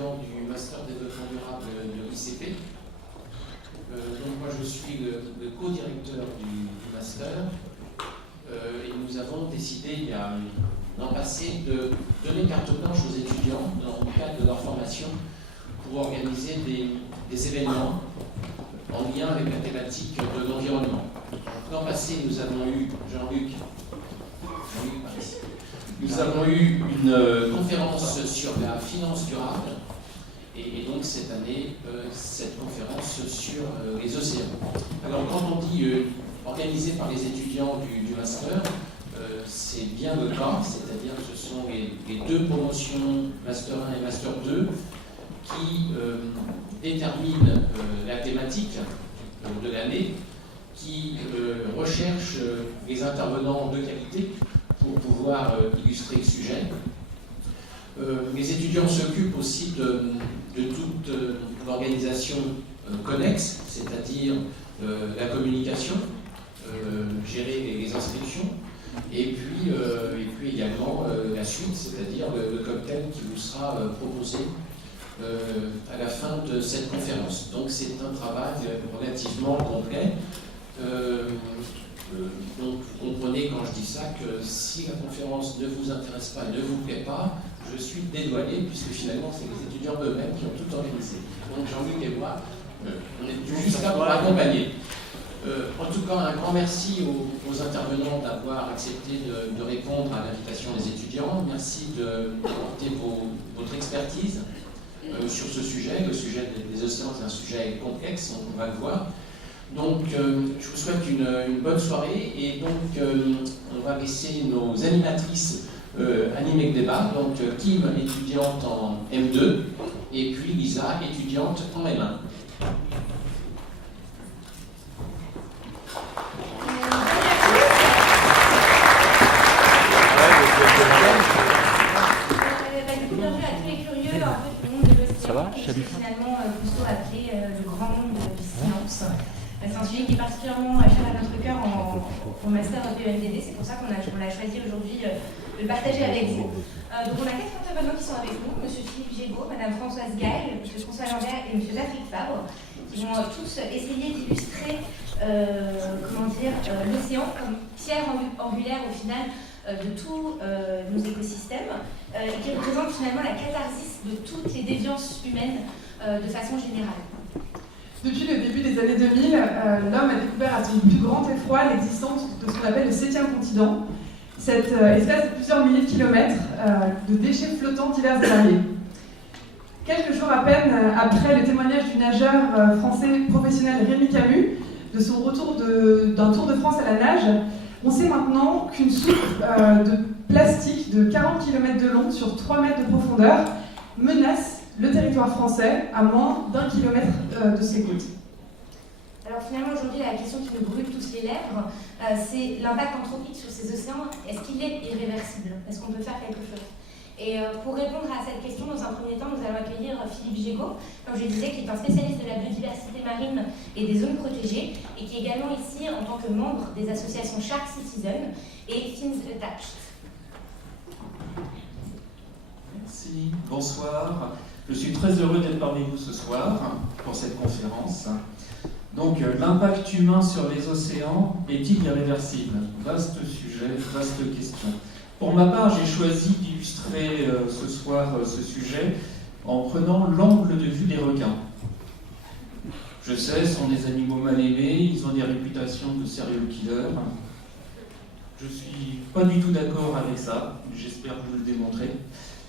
étudiants du Master Développement Durable de l'ICP. Donc moi je suis le co-directeur du Master et nous avons décidé il y a l'an passé de donner carte blanche aux étudiants dans le cadre de leur formation pour organiser des événements en lien avec la thématique de l'environnement. L'an passé, nous avons eu, Jean-Luc par ici, nous avons eu une conférence sur la finance durable et donc cette année, cette conférence sur les océans. Alors quand on dit organisé par les étudiants du Master, c'est bien le cas, c'est-à-dire que ce sont les deux promotions Master 1 et Master 2 qui déterminent la thématique de l'année, qui recherchent les intervenants de qualité pour pouvoir illustrer le sujet. Les étudiants s'occupent aussi de toute l'organisation connexe, c'est-à-dire la communication, gérer les inscriptions, et puis également la suite, c'est-à-dire le cocktail qui vous sera proposé à la fin de cette conférence. Donc c'est un travail relativement complet. Donc vous comprenez quand je dis ça que si la conférence ne vous intéresse pas et ne vous plaît pas, je suis dédouané puisque finalement c'est les étudiants eux-mêmes qui ont tout organisé. Donc Jean-Luc et moi, on est juste là pour accompagner. En tout cas, un grand merci aux intervenants d'avoir accepté de répondre à l'invitation des étudiants. Merci d'apporter votre expertise sur ce sujet. Le sujet des océans, c'est un sujet complexe, on va le voir. Donc, je vous souhaite une bonne soirée et donc, on va laisser nos animatrices animer le débat. Donc, Kim, étudiante en M2, et puis Lisa, étudiante en M1. Finalement, plutôt appelé le grand monde de science. C'est un sujet qui est particulièrement cher à notre cœur en master PEMDD, c'est pour ça qu'on a choisi aujourd'hui de le partager avec vous. Donc on a 4 intervenants qui sont avec nous, M. Philippe Gégaud, Mme Françoise Gaël, M. François Lambert et M. Patrick Fabre, qui vont tous essayer d'illustrer l'océan comme pierre angulaire au final de tous nos écosystèmes et qui représente finalement la catharsis de toutes les déviances humaines de façon générale. Depuis le début des années 2000, l'homme a découvert à son plus grand effroi l'existence de ce qu'on appelle le 7e continent, cet espace de plusieurs milliers de kilomètres de déchets flottants divers et variés. Quelques jours à peine après le témoignage du nageur français professionnel Rémi Camus, de son retour d'un Tour de France à la nage, on sait maintenant qu'une soupe de plastique de 40 km de long sur 3 mètres de profondeur menace le territoire français à moins d'1 kilomètre de ses côtes. Alors finalement aujourd'hui la question qui nous brûle tous les lèvres, c'est l'impact anthropique sur ces océans. Est-ce qu'il est irréversible? Est-ce qu'on peut faire quelque chose? Et pour répondre à cette question, dans un premier temps, nous allons accueillir Philippe Gégaud, comme je disais, qui est un spécialiste de la biodiversité marine et des zones protégées, et qui est également ici en tant que membre des associations Shark Citizen et Fins Attached. Merci, bonsoir. Je suis très heureux d'être parmi vous ce soir pour cette conférence. Donc, l'impact humain sur les océans est-il irréversible? Vaste sujet, vaste question. Pour ma part, j'ai choisi d'illustrer ce soir ce sujet en prenant l'angle de vue des requins. Je sais, ce sont des animaux mal aimés, ils ont des réputations de serial killers. Je ne suis pas du tout d'accord avec ça, j'espère vous le démontrer.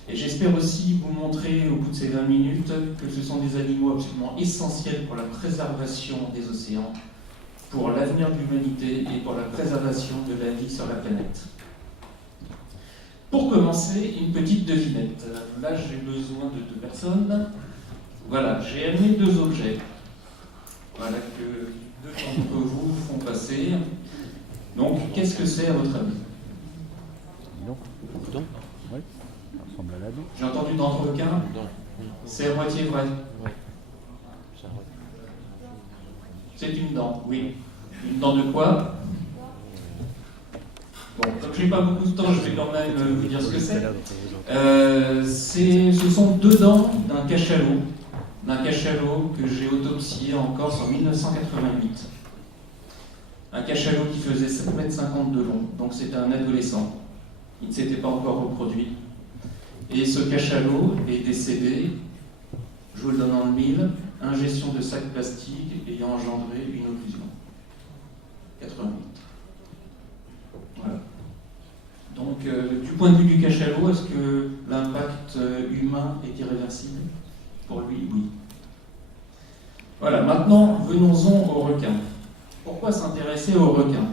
Et j'espère aussi vous montrer au bout de ces 20 minutes que ce sont des animaux absolument essentiels pour la préservation des océans, pour l'avenir de l'humanité et pour la préservation de la vie sur la planète. Pour commencer, une petite devinette. Là, j'ai besoin de 2 personnes. Voilà, j'ai amené 2 objets. Voilà, que 2 d'entre vous font passer. Donc, qu'est-ce que c'est à votre avis? Dent. Oui, ça ressemble à la dent. J'ai entendu dans le requin. C'est à moitié vrai. C'est une dent, oui. Une dent de quoi? Bon, comme je n'ai pas beaucoup de temps, je vais quand même vous dire ce que c'est. Ce sont deux dents d'un cachalot que j'ai autopsié en Corse en 1988. Un cachalot qui faisait 7,50 m de long, donc c'était un adolescent. Il ne s'était pas encore reproduit. Et ce cachalot est décédé, je vous le donne en le mille, ingestion de sacs plastiques ayant engendré une occlusion. 88. Voilà. Donc, du point de vue du cachalot, est-ce que l'impact humain est irréversible? Pour lui, oui. Voilà, maintenant, venons-en au requin. Pourquoi s'intéresser au requin?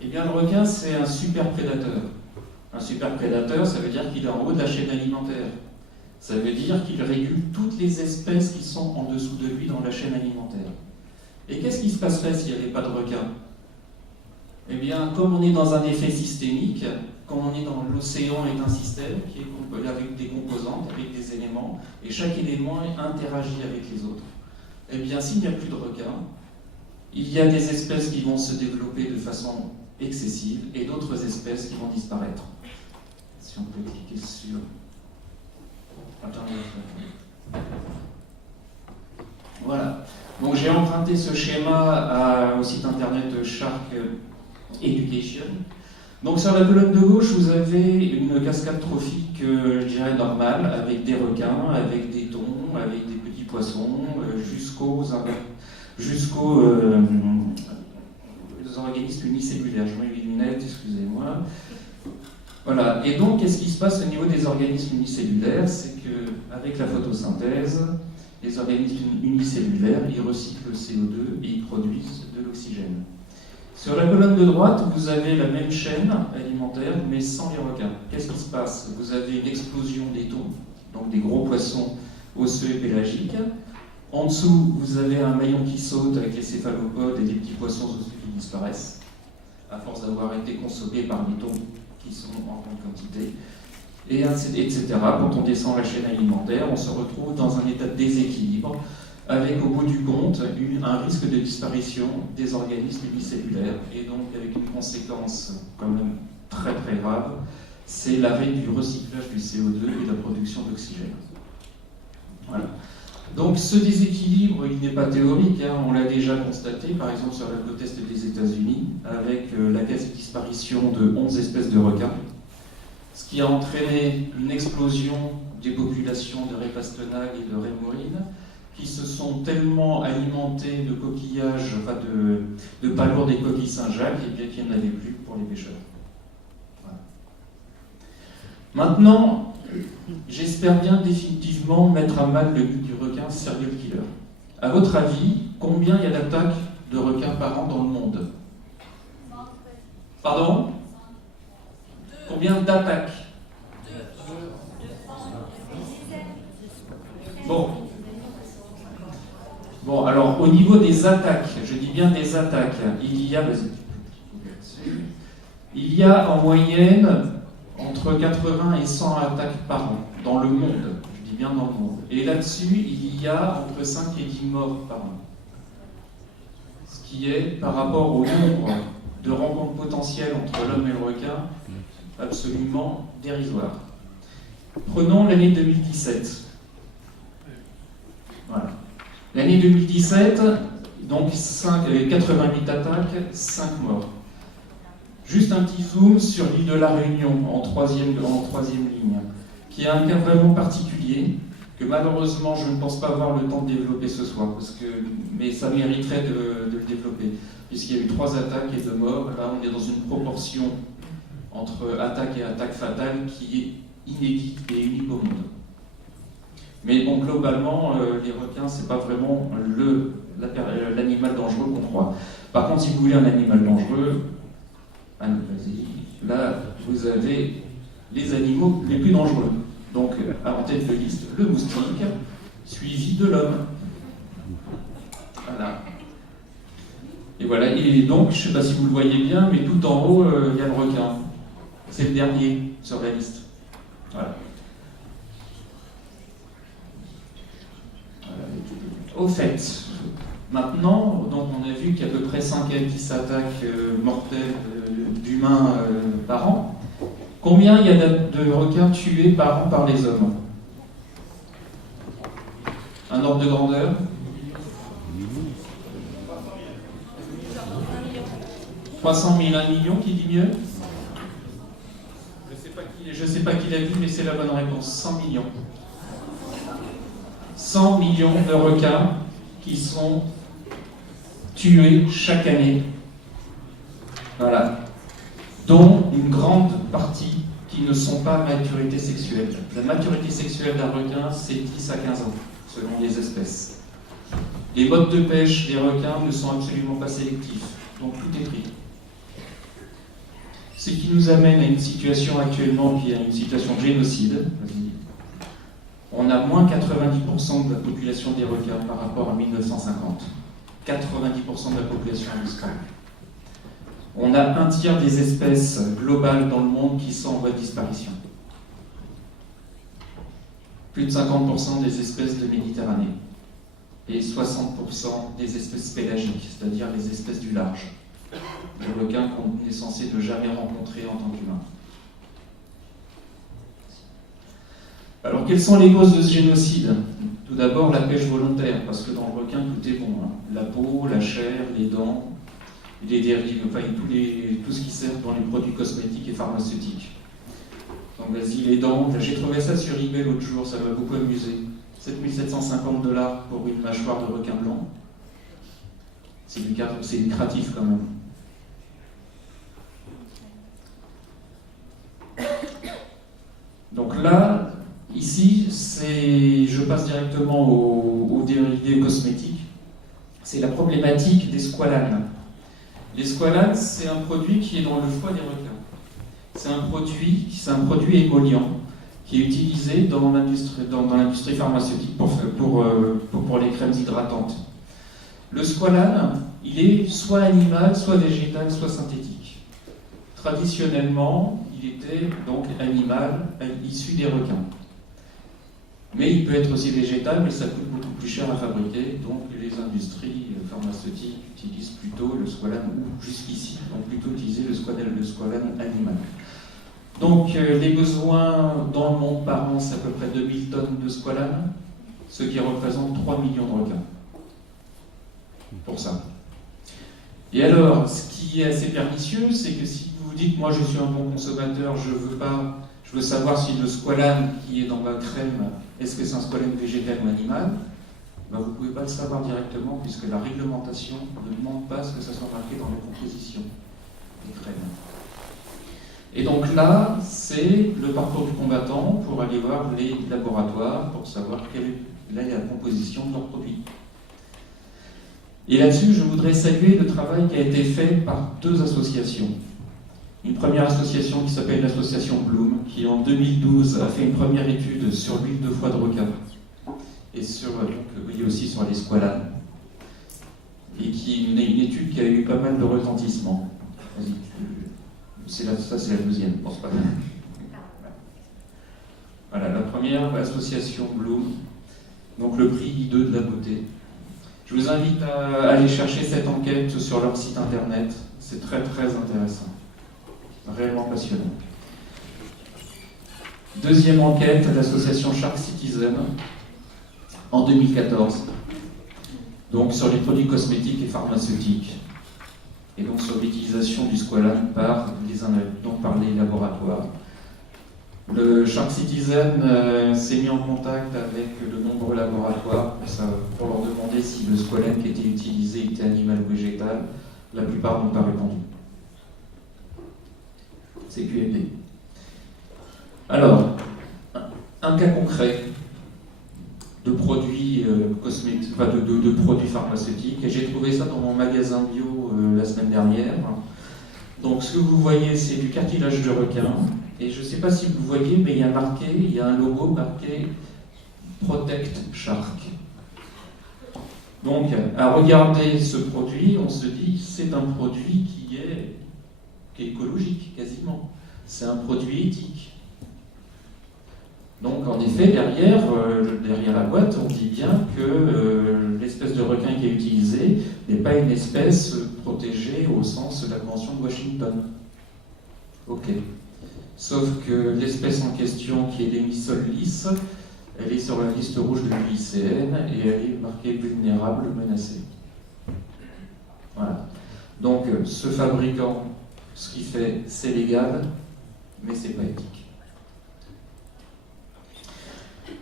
Eh bien, le requin, c'est un super prédateur. Un super prédateur, ça veut dire qu'il est en haut de la chaîne alimentaire. Ça veut dire qu'il régule toutes les espèces qui sont en dessous de lui dans la chaîne alimentaire. Et qu'est-ce qui se passerait s'il n'y avait pas de requin? Eh bien, comme on est dans un effet systémique, comme on est dans l'océan est un système qui est avec des composantes, avec des éléments, et chaque élément interagit avec les autres. Eh bien, s'il n'y a plus de requins, il y a des espèces qui vont se développer de façon excessive et d'autres espèces qui vont disparaître. Si on peut cliquer sur... Voilà. Donc j'ai emprunté ce schéma au site internet Shark Education. Donc sur la colonne de gauche, vous avez une cascade trophique, je dirais normale, avec des requins, avec des thons, avec des petits poissons, jusqu'aux organismes unicellulaires. Je mets les lunettes, excusez-moi. Voilà. Et donc, qu'est-ce qui se passe au niveau des organismes unicellulaires? C'est qu'avec la photosynthèse, les organismes unicellulaires, ils recyclent le CO2 et ils produisent de l'oxygène. Sur la colonne de droite, vous avez la même chaîne alimentaire, mais sans les requins. Qu'est-ce qui se passe? Vous avez une explosion des thons, donc des gros poissons osseux et pélagiques. En dessous, vous avez un maillon qui saute avec les céphalopodes et des petits poissons osseux qui disparaissent, à force d'avoir été consommés par les thons qui sont en grande quantité, et etc. Quand on descend la chaîne alimentaire, on se retrouve dans un état de déséquilibre, avec au bout du compte un risque de disparition des organismes unicellulaires, et donc avec une conséquence quand même très très grave, c'est l'arrêt du recyclage du CO2 et de la production d'oxygène. Voilà. Donc ce déséquilibre, il n'est pas théorique, hein, on l'a déjà constaté, par exemple sur la côte est des États-Unis, avec la quasi-disparition de 11 espèces de requins, ce qui a entraîné une explosion des populations de raies pastenagues et de raies mourines, qui se sont tellement alimentées de coquillages, enfin de palourdes et coquilles Saint-Jacques, et bien qu'il n'y en avait plus pour les pêcheurs. Voilà. Maintenant, j'espère bien définitivement mettre à mal le mythe du requin serial killer. À votre avis, combien il y a d'attaques de requins par an dans le monde? Pardon? Combien d'attaques? Bon, alors au niveau des attaques, je dis bien des attaques, il y a en moyenne entre 80 et 100 attaques par an dans le monde, je dis bien dans le monde. Et là-dessus, il y a entre 5 et 10 morts par an. Ce qui est, par rapport au nombre de rencontres potentielles entre l'homme et le requin, absolument dérisoire. Prenons l'année 2017. Voilà. L'année 2017, donc 88 attaques, 5 morts. Juste un petit zoom sur l'île de la Réunion, en troisième ligne, qui est un cas vraiment particulier, que malheureusement je ne pense pas avoir le temps de développer ce soir, mais ça mériterait de le développer, puisqu'il y a eu 3 attaques et 2 morts. Là on est dans une proportion entre attaque et attaque fatale qui est inédite et unique au monde. Mais bon, globalement, les requins, c'est pas vraiment l'animal dangereux qu'on croit. Par contre, si vous voulez un animal dangereux, là, vous avez les animaux les plus dangereux. Donc, en tête de liste, le moustique, suivi de l'homme. Voilà. Et voilà, et donc, je ne sais pas si vous le voyez bien, mais tout en haut, il y a le requin. C'est le dernier sur la liste. Voilà. Au fait, maintenant, donc on a vu qu'il y a à peu près 5 à 10 attaques mortelles d'humains par an. Combien il y a de requins tués par an par les hommes? Un ordre de grandeur? 300 000, 1 million, qui dit mieux? Je ne sais pas qui l'a dit, mais c'est la bonne réponse. 100 millions. 100 millions de requins qui sont tués chaque année. Voilà. Dont une grande partie qui ne sont pas à maturité sexuelle. La maturité sexuelle d'un requin, c'est 10 à 15 ans, selon les espèces. Les modes de pêche des requins ne sont absolument pas sélectifs, donc tout est pris. Ce qui nous amène à une situation actuellement qui est une situation de génocide. On a moins 90% de la population des requins par rapport à 1950. 90% de la population a disparu. On a un tiers des espèces globales dans le monde qui sont en voie de disparition. Plus de 50% des espèces de Méditerranée. Et 60% des espèces pélagiques, c'est-à-dire les espèces du large. Le requin qu'on est censé ne jamais rencontrer en tant qu'humain. Alors, quelles sont les causes de ce génocide? Tout d'abord, la pêche volontaire, parce que dans le requin, tout est bon. La peau, la chair, les dents, les dérives, enfin tout ce qui sert dans les produits cosmétiques et pharmaceutiques. Donc, vas-y, les dents. J'ai trouvé ça sur eBay l'autre jour, ça m'a beaucoup amusé. 7 750 $ pour une mâchoire de requin blanc. C'est lucratif quand même. Donc là, ici, je passe directement aux dérivés cosmétiques. C'est la problématique des squalanes. Les squalanes, c'est un produit qui est dans le foie des requins. C'est un produit émollient qui est utilisé dans l'industrie pharmaceutique pour les crèmes hydratantes. Le squalane, il est soit animal, soit végétal, soit synthétique. Traditionnellement, il était donc animal, issu des requins. Mais il peut être aussi végétal, mais ça coûte beaucoup plus cher à fabriquer, donc les industries pharmaceutiques utilisent plutôt le squalane, ou jusqu'ici, ont plutôt utilisé le squalane animal. Donc les besoins dans le monde par an, c'est à peu près 2000 tonnes de squalane, ce qui représente 3 millions de requins. Pour ça. Et alors, ce qui est assez pernicieux, c'est que si vous vous dites, moi je suis un bon consommateur, je veux savoir si le squalane qui est dans ma crème, est-ce que c'est un squalane végétal ou animal, ben vous ne pouvez pas le savoir directement, puisque la réglementation ne demande pas ce que ça soit marqué dans les compositions des crèmes. Et donc là, c'est le parcours du combattant pour aller voir les laboratoires, pour savoir quelle est la composition de leurs produits. Et là-dessus, je voudrais saluer le travail qui a été fait par 2 associations. Une première association qui s'appelle l'association Bloom, qui en 2012 a fait une première étude sur l'huile de foie de requin, et aussi sur les squalanes, et qui est une étude qui a eu pas mal de retentissement. Ça, c'est la deuxième, je pense pas. Voilà, la première, l'association Bloom, donc le prix I2 de la beauté. Je vous invite à aller chercher cette enquête sur leur site internet, c'est très très intéressant, réellement passionnant. Deuxième enquête, l'association Shark Citizen, en 2014, donc sur les produits cosmétiques et pharmaceutiques, et donc sur l'utilisation du squalane par les laboratoires. Le Shark Citizen s'est mis en contact avec de nombreux laboratoires pour leur demander si le squalane qui était utilisé était animal ou végétal. La plupart n'ont pas répondu. C'est QFD. Alors, un cas concret de produits cosmétiques, enfin de produits pharmaceutiques, et j'ai trouvé ça dans mon magasin bio la semaine dernière. Donc ce que vous voyez, c'est du cartilage de requin. Et je ne sais pas si vous voyez, mais il y a un logo marqué Protect Shark. Donc, à regarder ce produit, on se dit c'est un produit qui est écologique, quasiment. C'est un produit éthique. Donc, en effet, derrière la boîte, on dit bien que l'espèce de requin qui est utilisée n'est pas une espèce protégée au sens de la Convention de Washington. Ok. Sauf que l'espèce en question, qui est l'émissole lisse, elle est sur la liste rouge de l'UICN et elle est marquée vulnérable, menacée. Voilà. Donc, ce fabricant, ce qu'il fait, c'est légal, mais c'est pas éthique.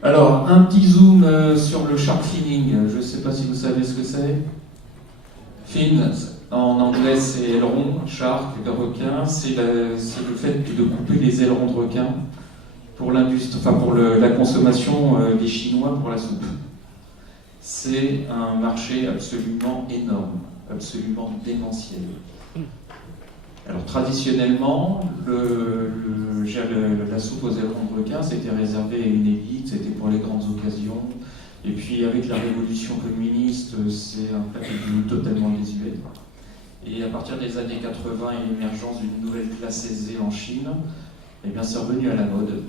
Alors, un petit zoom sur le shark finning. Je ne sais pas si vous savez ce que c'est. Fin, en anglais, c'est aileron, shark, requin. C'est le fait de couper les ailerons de requin pour l'industrie, enfin pour la consommation des Chinois pour la soupe. C'est un marché absolument énorme, absolument démentiel. Alors traditionnellement, la soupe aux ailerons de requin, c'était réservé à une élite, c'était pour les grandes occasions. Et puis avec la révolution communiste, c'est un plat devenu totalement désuet. Et à partir des années 80 et l'émergence d'une nouvelle classe aisée en Chine, eh bien c'est revenu à la mode.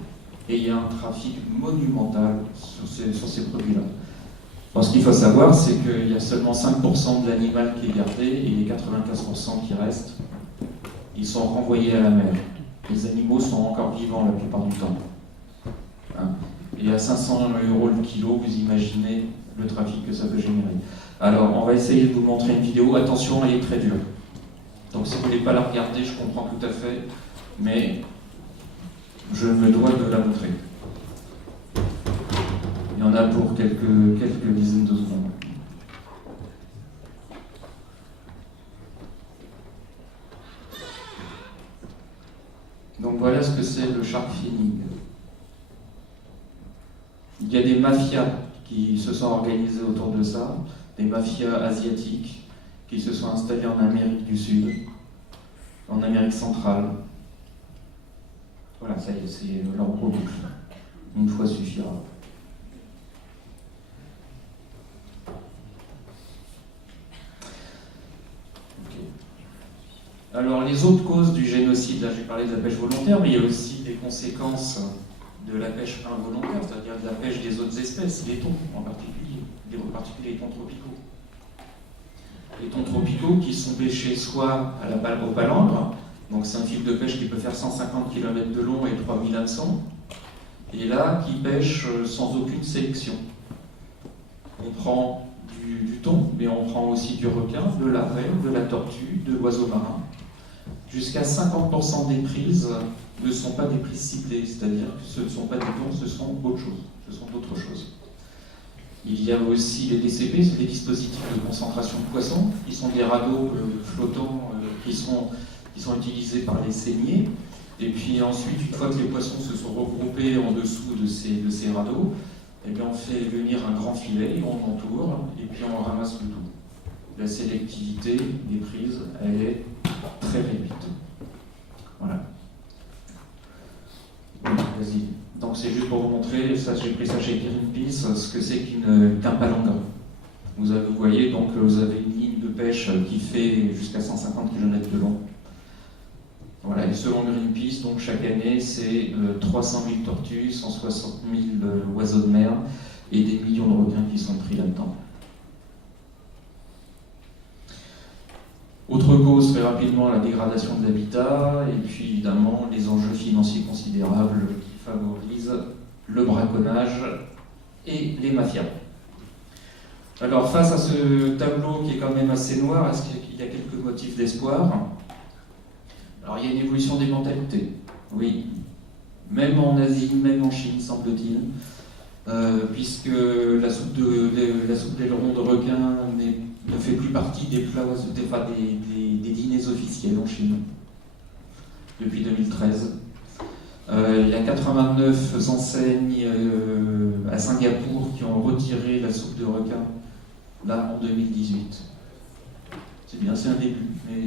Et il y a un trafic monumental sur ces produits-là. Alors, ce qu'il faut savoir, c'est qu'il y a seulement 5% de l'animal qui est gardé et les 95% qui restent, ils sont renvoyés à la mer. Les animaux sont encore vivants la plupart du temps. Hein. Et à 500 € le kilo, vous imaginez le trafic que ça peut générer. Alors, on va essayer de vous montrer une vidéo. Attention, elle est très dure. Donc, si vous ne voulez pas la regarder, je comprends tout à fait, mais je me dois de la montrer. Il y en a pour quelques dizaines de secondes. Donc voilà ce que c'est le shark finning. Il y a des mafias qui se sont organisées autour de ça, des mafias asiatiques qui se sont installées en Amérique du Sud, en Amérique centrale. Voilà, ça y est, c'est leur gros boucle. Une fois suffira. Alors, les autres causes du génocide, là j'ai parlé de la pêche volontaire, mais il y a aussi des conséquences de la pêche involontaire, c'est-à-dire de la pêche des autres espèces, les thons en particulier, les thons tropicaux. Les thons tropicaux qui sont pêchés soit au palangre, donc c'est un fil de pêche qui peut faire 150 km de long et 3000 hameçons, et là qui pêche sans aucune sélection. On prend du thon, mais on prend aussi du requin, de la raie, de la tortue, de l'oiseau marin. Jusqu'à 50% des prises ne sont pas des prises ciblées, c'est-à-dire que ce ne sont pas des thons, ce sont autre chose, ce sont d'autres choses. Il y a aussi les DCP, c'est des dispositifs de concentration de poissons, qui sont des radeaux flottants qui sont utilisés par les saignées. Et puis ensuite, une fois que les poissons se sont regroupés en dessous de ces radeaux, eh bien on fait venir un grand filet, on entoure, et puis on ramasse le tout. La sélectivité des prises, elle est très réduite. Voilà. Vas-y. Donc c'est juste pour vous montrer, ça j'ai pris ça chez Greenpeace, ce que c'est qu'un palangre. Vous voyez, donc vous avez une ligne de pêche qui fait jusqu'à 150 km de long. Voilà, et selon Greenpeace, donc chaque année, c'est 300 000 tortues, 160 000 oiseaux de mer et des millions de requins qui sont pris là-dedans. Autre cause, très rapidement, la dégradation de l'habitat et puis évidemment les enjeux financiers considérables qui favorisent le braconnage et les mafias. Alors face à ce tableau qui est quand même assez noir, est-ce qu'il y a quelques motifs d'espoir ? Alors il y a une évolution des mentalités, oui, même en Asie, même en Chine, semble-t-il, puisque la soupe d'aileron de requin ne fait plus partie des dîners officiels en Chine depuis 2013. Il y a 89 enseignes à Singapour qui ont retiré la soupe de requin là en 2018. C'est bien, c'est un début, mais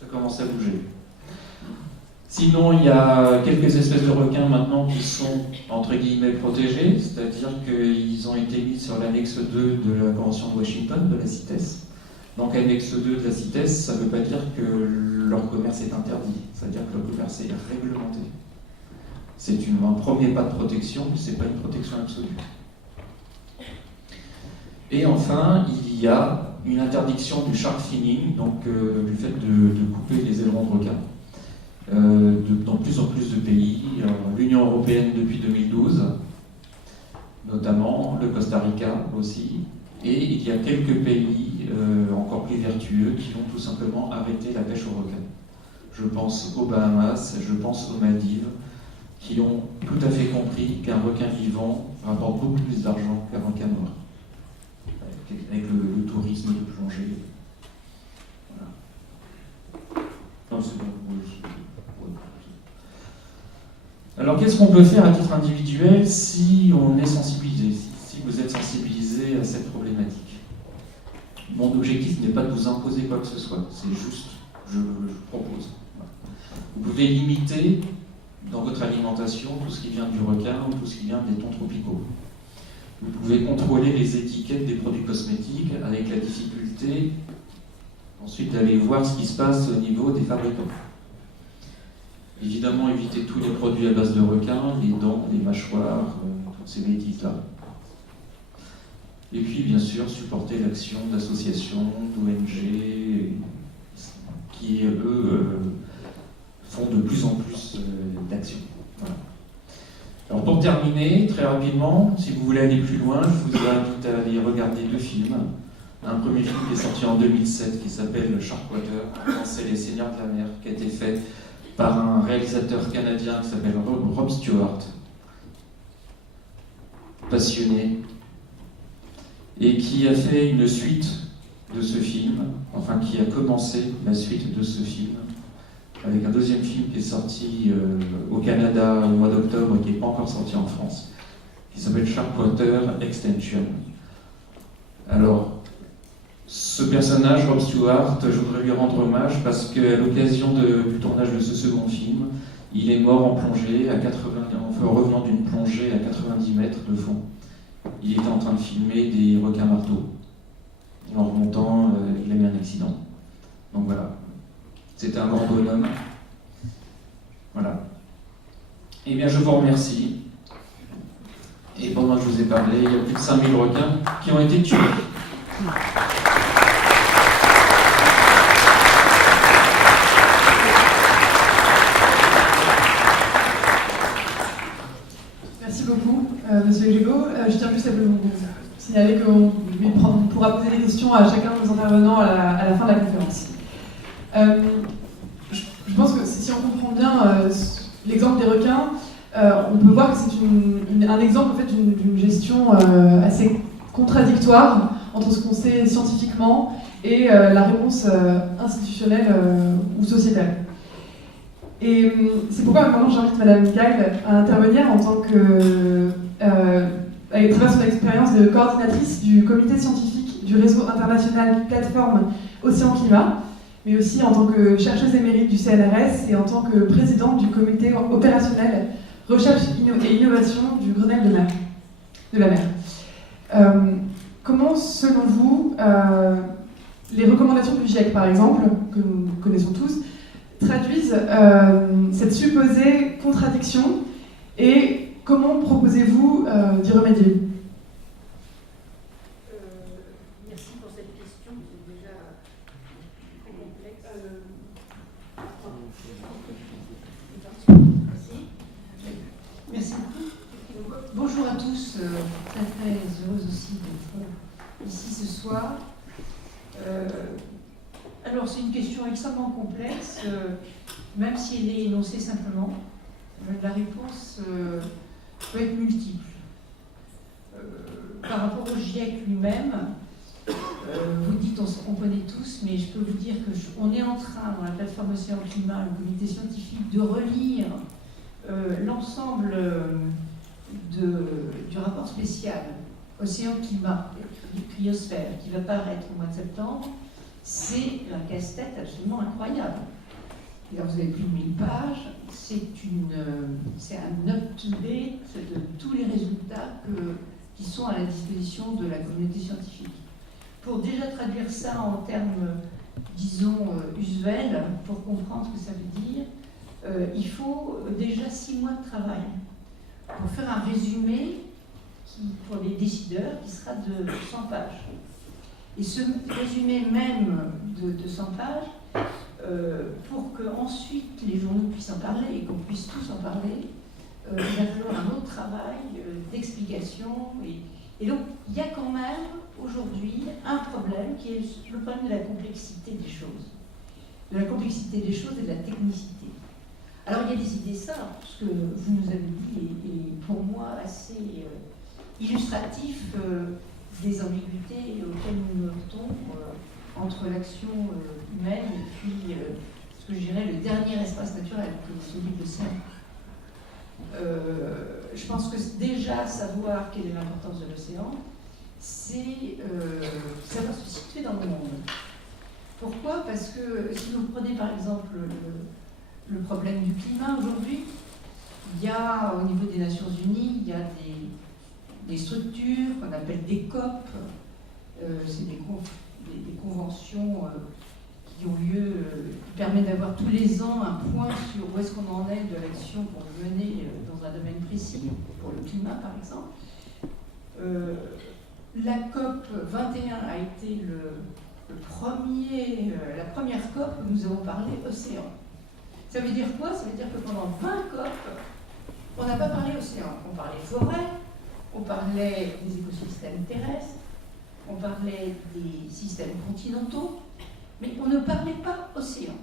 ça commence à bouger. Sinon, il y a quelques espèces de requins maintenant qui sont entre guillemets protégées, c'est-à-dire qu'ils ont été mis sur l'annexe 2 de la Convention de Washington, de la CITES. Donc annexe 2 de la CITES, ça ne veut pas dire que leur commerce est interdit, c'est-à-dire que leur commerce est réglementé. C'est un premier pas de protection, mais ce n'est pas une protection absolue. Et enfin, il y a une interdiction du shark finning, donc du fait de couper les ailerons de requin. dans plus en plus de pays, l'Union européenne depuis 2012, notamment le Costa Rica aussi, et il y a quelques pays encore plus vertueux qui ont tout simplement arrêté la pêche au requin. Je pense aux Bahamas, je pense aux Maldives, qui ont tout à fait compris qu'un requin vivant rapporte beaucoup plus d'argent qu'un requin mort, avec le tourisme de plongée. Voilà. Non, c'est bon. Alors, qu'est-ce qu'on peut faire à titre individuel si on est sensibilisé, si vous êtes sensibilisé à cette problématique? Mon objectif n'est pas de vous imposer quoi que ce soit, c'est juste, je propose. Voilà. Vous pouvez limiter dans votre alimentation tout ce qui vient du requin ou tout ce qui vient des thons tropicaux. Vous pouvez contrôler les étiquettes des produits cosmétiques avec la difficulté ensuite d'aller voir ce qui se passe au niveau des fabricants. Évidemment, éviter tous les produits à base de requin, les dents, les mâchoires, toutes ces bêtises-là. Et puis, bien sûr, supporter l'action d'associations, d'ONG, qui, eux, font de plus en plus d'actions. Voilà. Alors, pour terminer, très rapidement, si vous voulez aller plus loin, je vous invite à aller regarder 2 films. Un premier film qui est sorti en 2007, qui s'appelle Sharkwater, c'est Les Seigneurs de la Mer, qui a été fait par un réalisateur canadien qui s'appelle Rob Stewart, passionné, et qui a fait une suite de ce film, enfin qui a commencé la suite de ce film, avec un deuxième film qui est sorti au Canada au mois d'octobre et qui n'est pas encore sorti en France, qui s'appelle Sharkwater Extension. Alors, ce personnage, Rob Stewart, je voudrais lui rendre hommage parce qu'à l'occasion du tournage de ce second film, il est mort en plongée, en revenant d'une plongée à 90 mètres de fond. Il était en train de filmer des requins marteaux. Et en remontant, il a eu un accident. Donc voilà. C'était un grand bonhomme. Voilà. Eh bien, je vous remercie. Et pendant que je vous ai parlé, il y a plus de 5000 requins qui ont été tués. Merci beaucoup, Monsieur Gégo. Je tiens juste à vous signaler qu'on pourra poser des questions à chacun de nos intervenants à la fin de la conférence. Je pense que si on comprend bien l'exemple des requins, on peut voir que c'est un exemple en fait, d'une gestion assez contradictoire entre ce qu'on sait scientifiquement et la réponse institutionnelle ou sociétale. Et c'est pourquoi maintenant j'invite Madame Gall à intervenir en tant que, à travers son expérience de coordinatrice du comité scientifique du réseau international plateforme Océan Climat, mais aussi en tant que chercheuse émérite du CNRS et en tant que présidente du comité opérationnel recherche et innovation du Grenelle de la mer. Comment, selon vous, les recommandations du GIEC, par exemple, que nous connaissons tous, traduisent cette supposée contradiction et comment proposez-vous d'y remédier? Merci pour cette question, c'est déjà très complexe. Merci beaucoup. Bonjour à tous, très heureuse aussi d'être ici ce soir. Alors c'est une question extrêmement complexe, même si elle est énoncée simplement. La réponse peut être multiple. Par rapport au GIEC lui-même, vous dites on connaît tous, mais je peux vous dire qu'on est en train, dans la plateforme Océan Climat, le comité scientifique, de relire l'ensemble du rapport spécial Océan Climat, cryosphère, qui va paraître au mois de septembre. C'est un casse-tête absolument incroyable. Alors, vous avez plus de 1000 pages, c'est un up-to-date de tous les résultats qui sont à la disposition de la communauté scientifique. Pour déjà traduire ça en termes, disons, usuels, pour comprendre ce que ça veut dire, il faut déjà 6 mois de travail pour faire un résumé pour les décideurs qui sera de 100 pages. Et ce résumé même de 100 pages pour qu'ensuite les journaux puissent en parler et qu'on puisse tous en parler, il va falloir un autre travail d'explication. Et donc, il y a quand même aujourd'hui un problème qui est le problème de la complexité des choses. De la complexité des choses et de la technicité. Alors, il y a des idées simples, ce que vous nous avez dit est pour moi assez illustratif des ambiguïtés auxquelles nous nous heurtons entre l'action humaine et puis ce que je dirais le dernier espace naturel, qui est celui de l'océan. Je pense que déjà savoir quelle est l'importance de l'océan, c'est savoir se situer dans le monde. Pourquoi? Parce que si vous prenez par exemple le problème du climat aujourd'hui, il y a au niveau des Nations Unies, il y a des structures qu'on appelle des COP, c'est des conventions qui ont lieu, qui permettent d'avoir tous les ans un point sur où est-ce qu'on en est de l'action qu'on veut mener dans un domaine précis, pour le climat par exemple. La COP 21 a été la première COP où nous avons parlé océan. Ça veut dire quoi? Ça veut dire que pendant 20 COP, on n'a pas parlé océan. On parlait forêt, on parlait des écosystèmes terrestres, on parlait des systèmes continentaux, mais on ne parlait pas océan.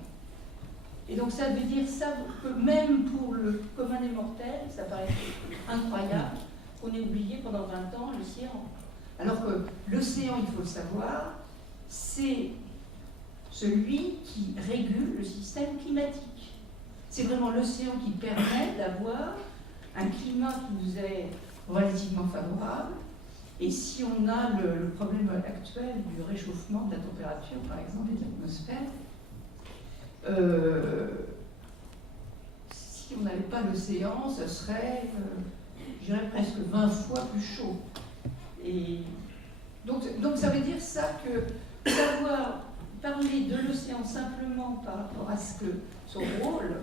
Et donc ça veut dire ça que même pour le commun des mortels, ça paraît incroyable qu'on ait oublié pendant 20 ans l'océan. Alors que l'océan, il faut le savoir, c'est celui qui régule le système climatique. C'est vraiment l'océan qui permet d'avoir un climat qui nous est relativement favorable. Et si on a le problème actuel du réchauffement de la température, par exemple, et de l'atmosphère, si on n'avait pas l'océan, ce serait, je dirais, presque 20 fois plus chaud. Et donc ça veut dire ça que savoir parler de l'océan simplement par rapport à ce que son rôle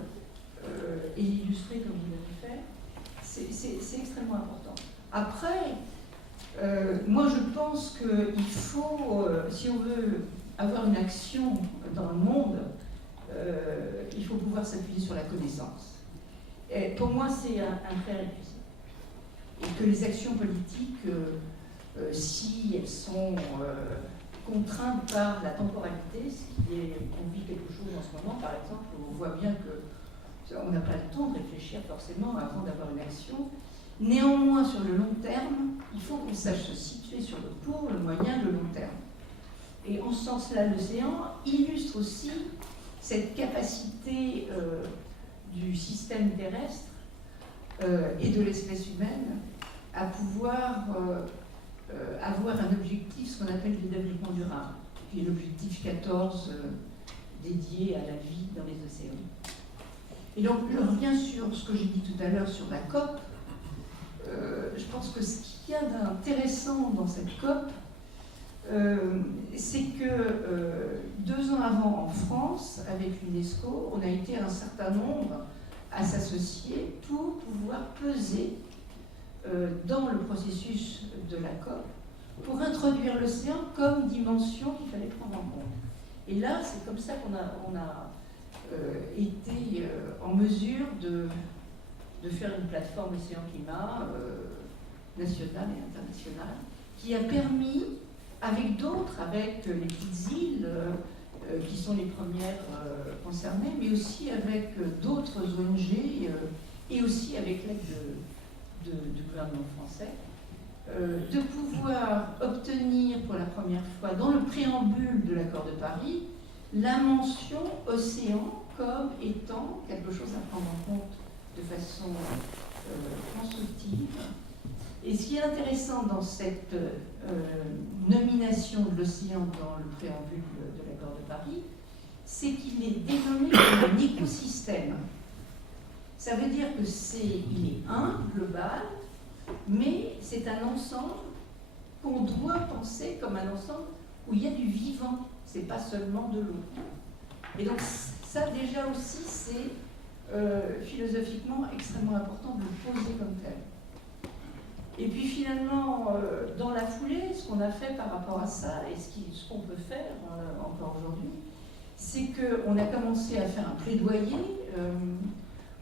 est illustré comme vous l'avez fait, c'est extrêmement important. Après, moi je pense qu'il faut, si on veut avoir une action dans le monde, il faut pouvoir s'appuyer sur la connaissance. Et pour moi, c'est un prérequis. Et que les actions politiques, si elles sont contraintes par la temporalité, ce qui est, on vit quelque chose en ce moment, par exemple, on voit bien qu'on n'a pas le temps de réfléchir forcément avant d'avoir une action. Néanmoins, sur le long terme, il faut qu'on sache se situer sur le court, le moyen, le long terme. Et en ce sens-là, l'océan illustre aussi cette capacité du système terrestre et de l'espèce humaine à pouvoir avoir un objectif, ce qu'on appelle le développement durable, qui est l'objectif 14 dédié à la vie dans les océans. Et donc, je reviens sur ce que j'ai dit tout à l'heure sur la COP. Je pense que ce qu'il y a d'intéressant dans cette COP, c'est que 2 ans avant, en France, avec l'UNESCO, on a été un certain nombre à s'associer pour pouvoir peser dans le processus de la COP, pour introduire l'océan comme dimension qu'il fallait prendre en compte. Et là, c'est comme ça qu'on a été en mesure de faire une plateforme océan-climat nationale et internationale, qui a permis, avec d'autres, avec les petites îles, qui sont les premières concernées, mais aussi avec d'autres ONG, et aussi avec l'aide du gouvernement français, de pouvoir obtenir pour la première fois, dans le préambule de l'accord de Paris, la mention océan comme étant quelque chose à prendre en compte de façon constructive. Et ce qui est intéressant dans cette nomination de l'océan dans le préambule de l'accord de Paris, c'est qu'il est dénommé comme un écosystème. Ça veut dire que il est global, mais c'est un ensemble qu'on doit penser comme un ensemble où il y a du vivant, c'est pas seulement de l'eau. Et donc ça déjà aussi c'est philosophiquement extrêmement important de le poser comme tel. Et puis finalement, dans la foulée, ce qu'on a fait par rapport à ça, et ce qu'on peut faire encore aujourd'hui, c'est qu'on a commencé à faire un plaidoyer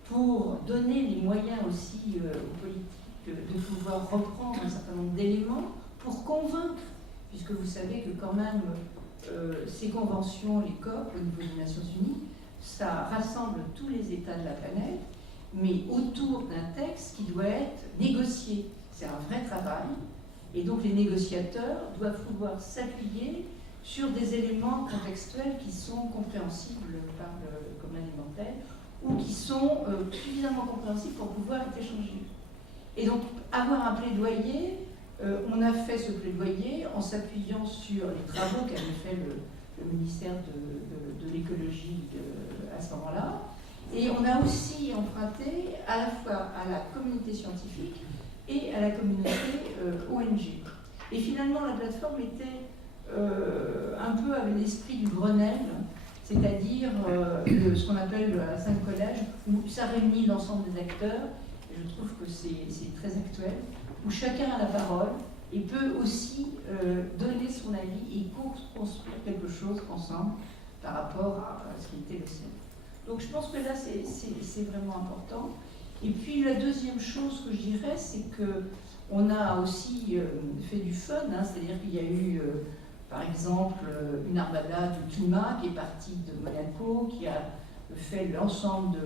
pour donner les moyens aussi aux politiques de pouvoir reprendre un certain nombre d'éléments pour convaincre, puisque vous savez que quand même ces conventions, les COP au niveau des Nations Unies, ça rassemble tous les États de la planète, mais autour d'un texte qui doit être négocié. C'est un vrai travail, et donc les négociateurs doivent pouvoir s'appuyer sur des éléments contextuels qui sont compréhensibles par le commun des mortels, ou qui sont suffisamment compréhensibles pour pouvoir être échangés. Et donc, avoir un plaidoyer, on a fait ce plaidoyer en s'appuyant sur les travaux qu'avait fait le ministère de l'écologie à ce moment-là. Et on a aussi emprunté à la fois à la communauté scientifique et à la communauté ONG. Et finalement, la plateforme était un peu avec l'esprit du Grenelle, c'est-à-dire ce qu'on appelle la 5 collèges, où ça réunit l'ensemble des acteurs, et je trouve que c'est très actuel, où chacun a la parole et peut aussi donner son avis et construire quelque chose ensemble par rapport à ce qui était le CERN. Donc je pense que là, c'est vraiment important. Et puis la deuxième chose que je dirais, c'est qu'on a aussi fait du fun, hein, c'est-à-dire qu'il y a eu, par exemple, une armada du climat qui est partie de Monaco, qui a fait l'ensemble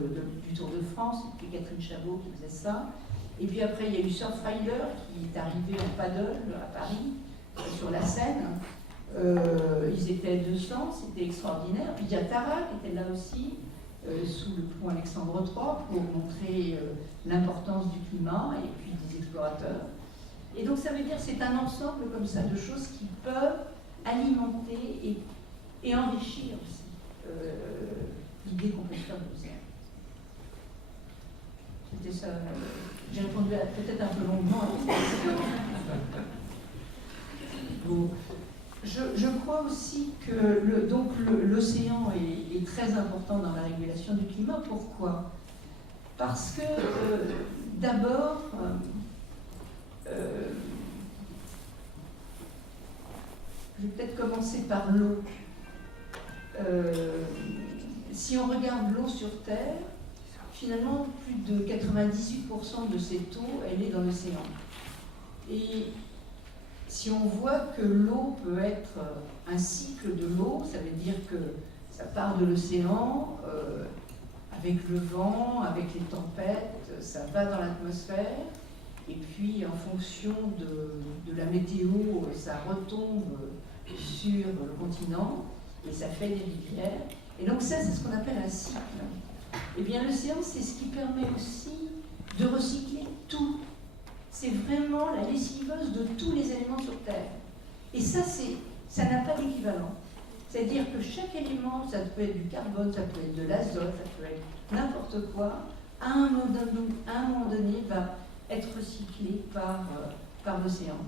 du Tour de France, c'était Catherine Chabot qui faisait ça. Et puis après, il y a eu Surfrider qui est arrivé en paddle à Paris, sur la Seine. Ils étaient 200, c'était extraordinaire. Puis il y a Tara qui était là aussi, sous le pont Alexandre III, pour montrer l'importance du climat et puis des explorateurs. Et donc ça veut dire que c'est un ensemble comme ça de choses qui peuvent alimenter et enrichir aussi l'idée qu'on peut faire de l'océan. C'était ça. J'ai répondu peut-être un peu longuement à cette question. Donc, je crois aussi que l'océan est très important dans la régulation du climat. Pourquoi? Parce que d'abord, je vais peut-être commencer par l'eau. Si on regarde l'eau sur Terre, finalement, plus de 98% de cette eau, elle est dans l'océan. Et si on voit que l'eau peut être un cycle de l'eau, ça veut dire que ça part de l'océan, avec le vent, avec les tempêtes, ça va dans l'atmosphère, et puis en fonction de la météo, ça retombe sur le continent, et ça fait des rivières. Et donc ça, c'est ce qu'on appelle un cycle. Eh bien, l'océan, c'est ce qui permet aussi de recycler tout. C'est vraiment la lessiveuse de tous les éléments sur Terre. Et ça n'a pas d'équivalent. C'est-à-dire que chaque élément, ça peut être du carbone, ça peut être de l'azote, ça peut être n'importe quoi, à un moment donné, va être recyclé par l'océan.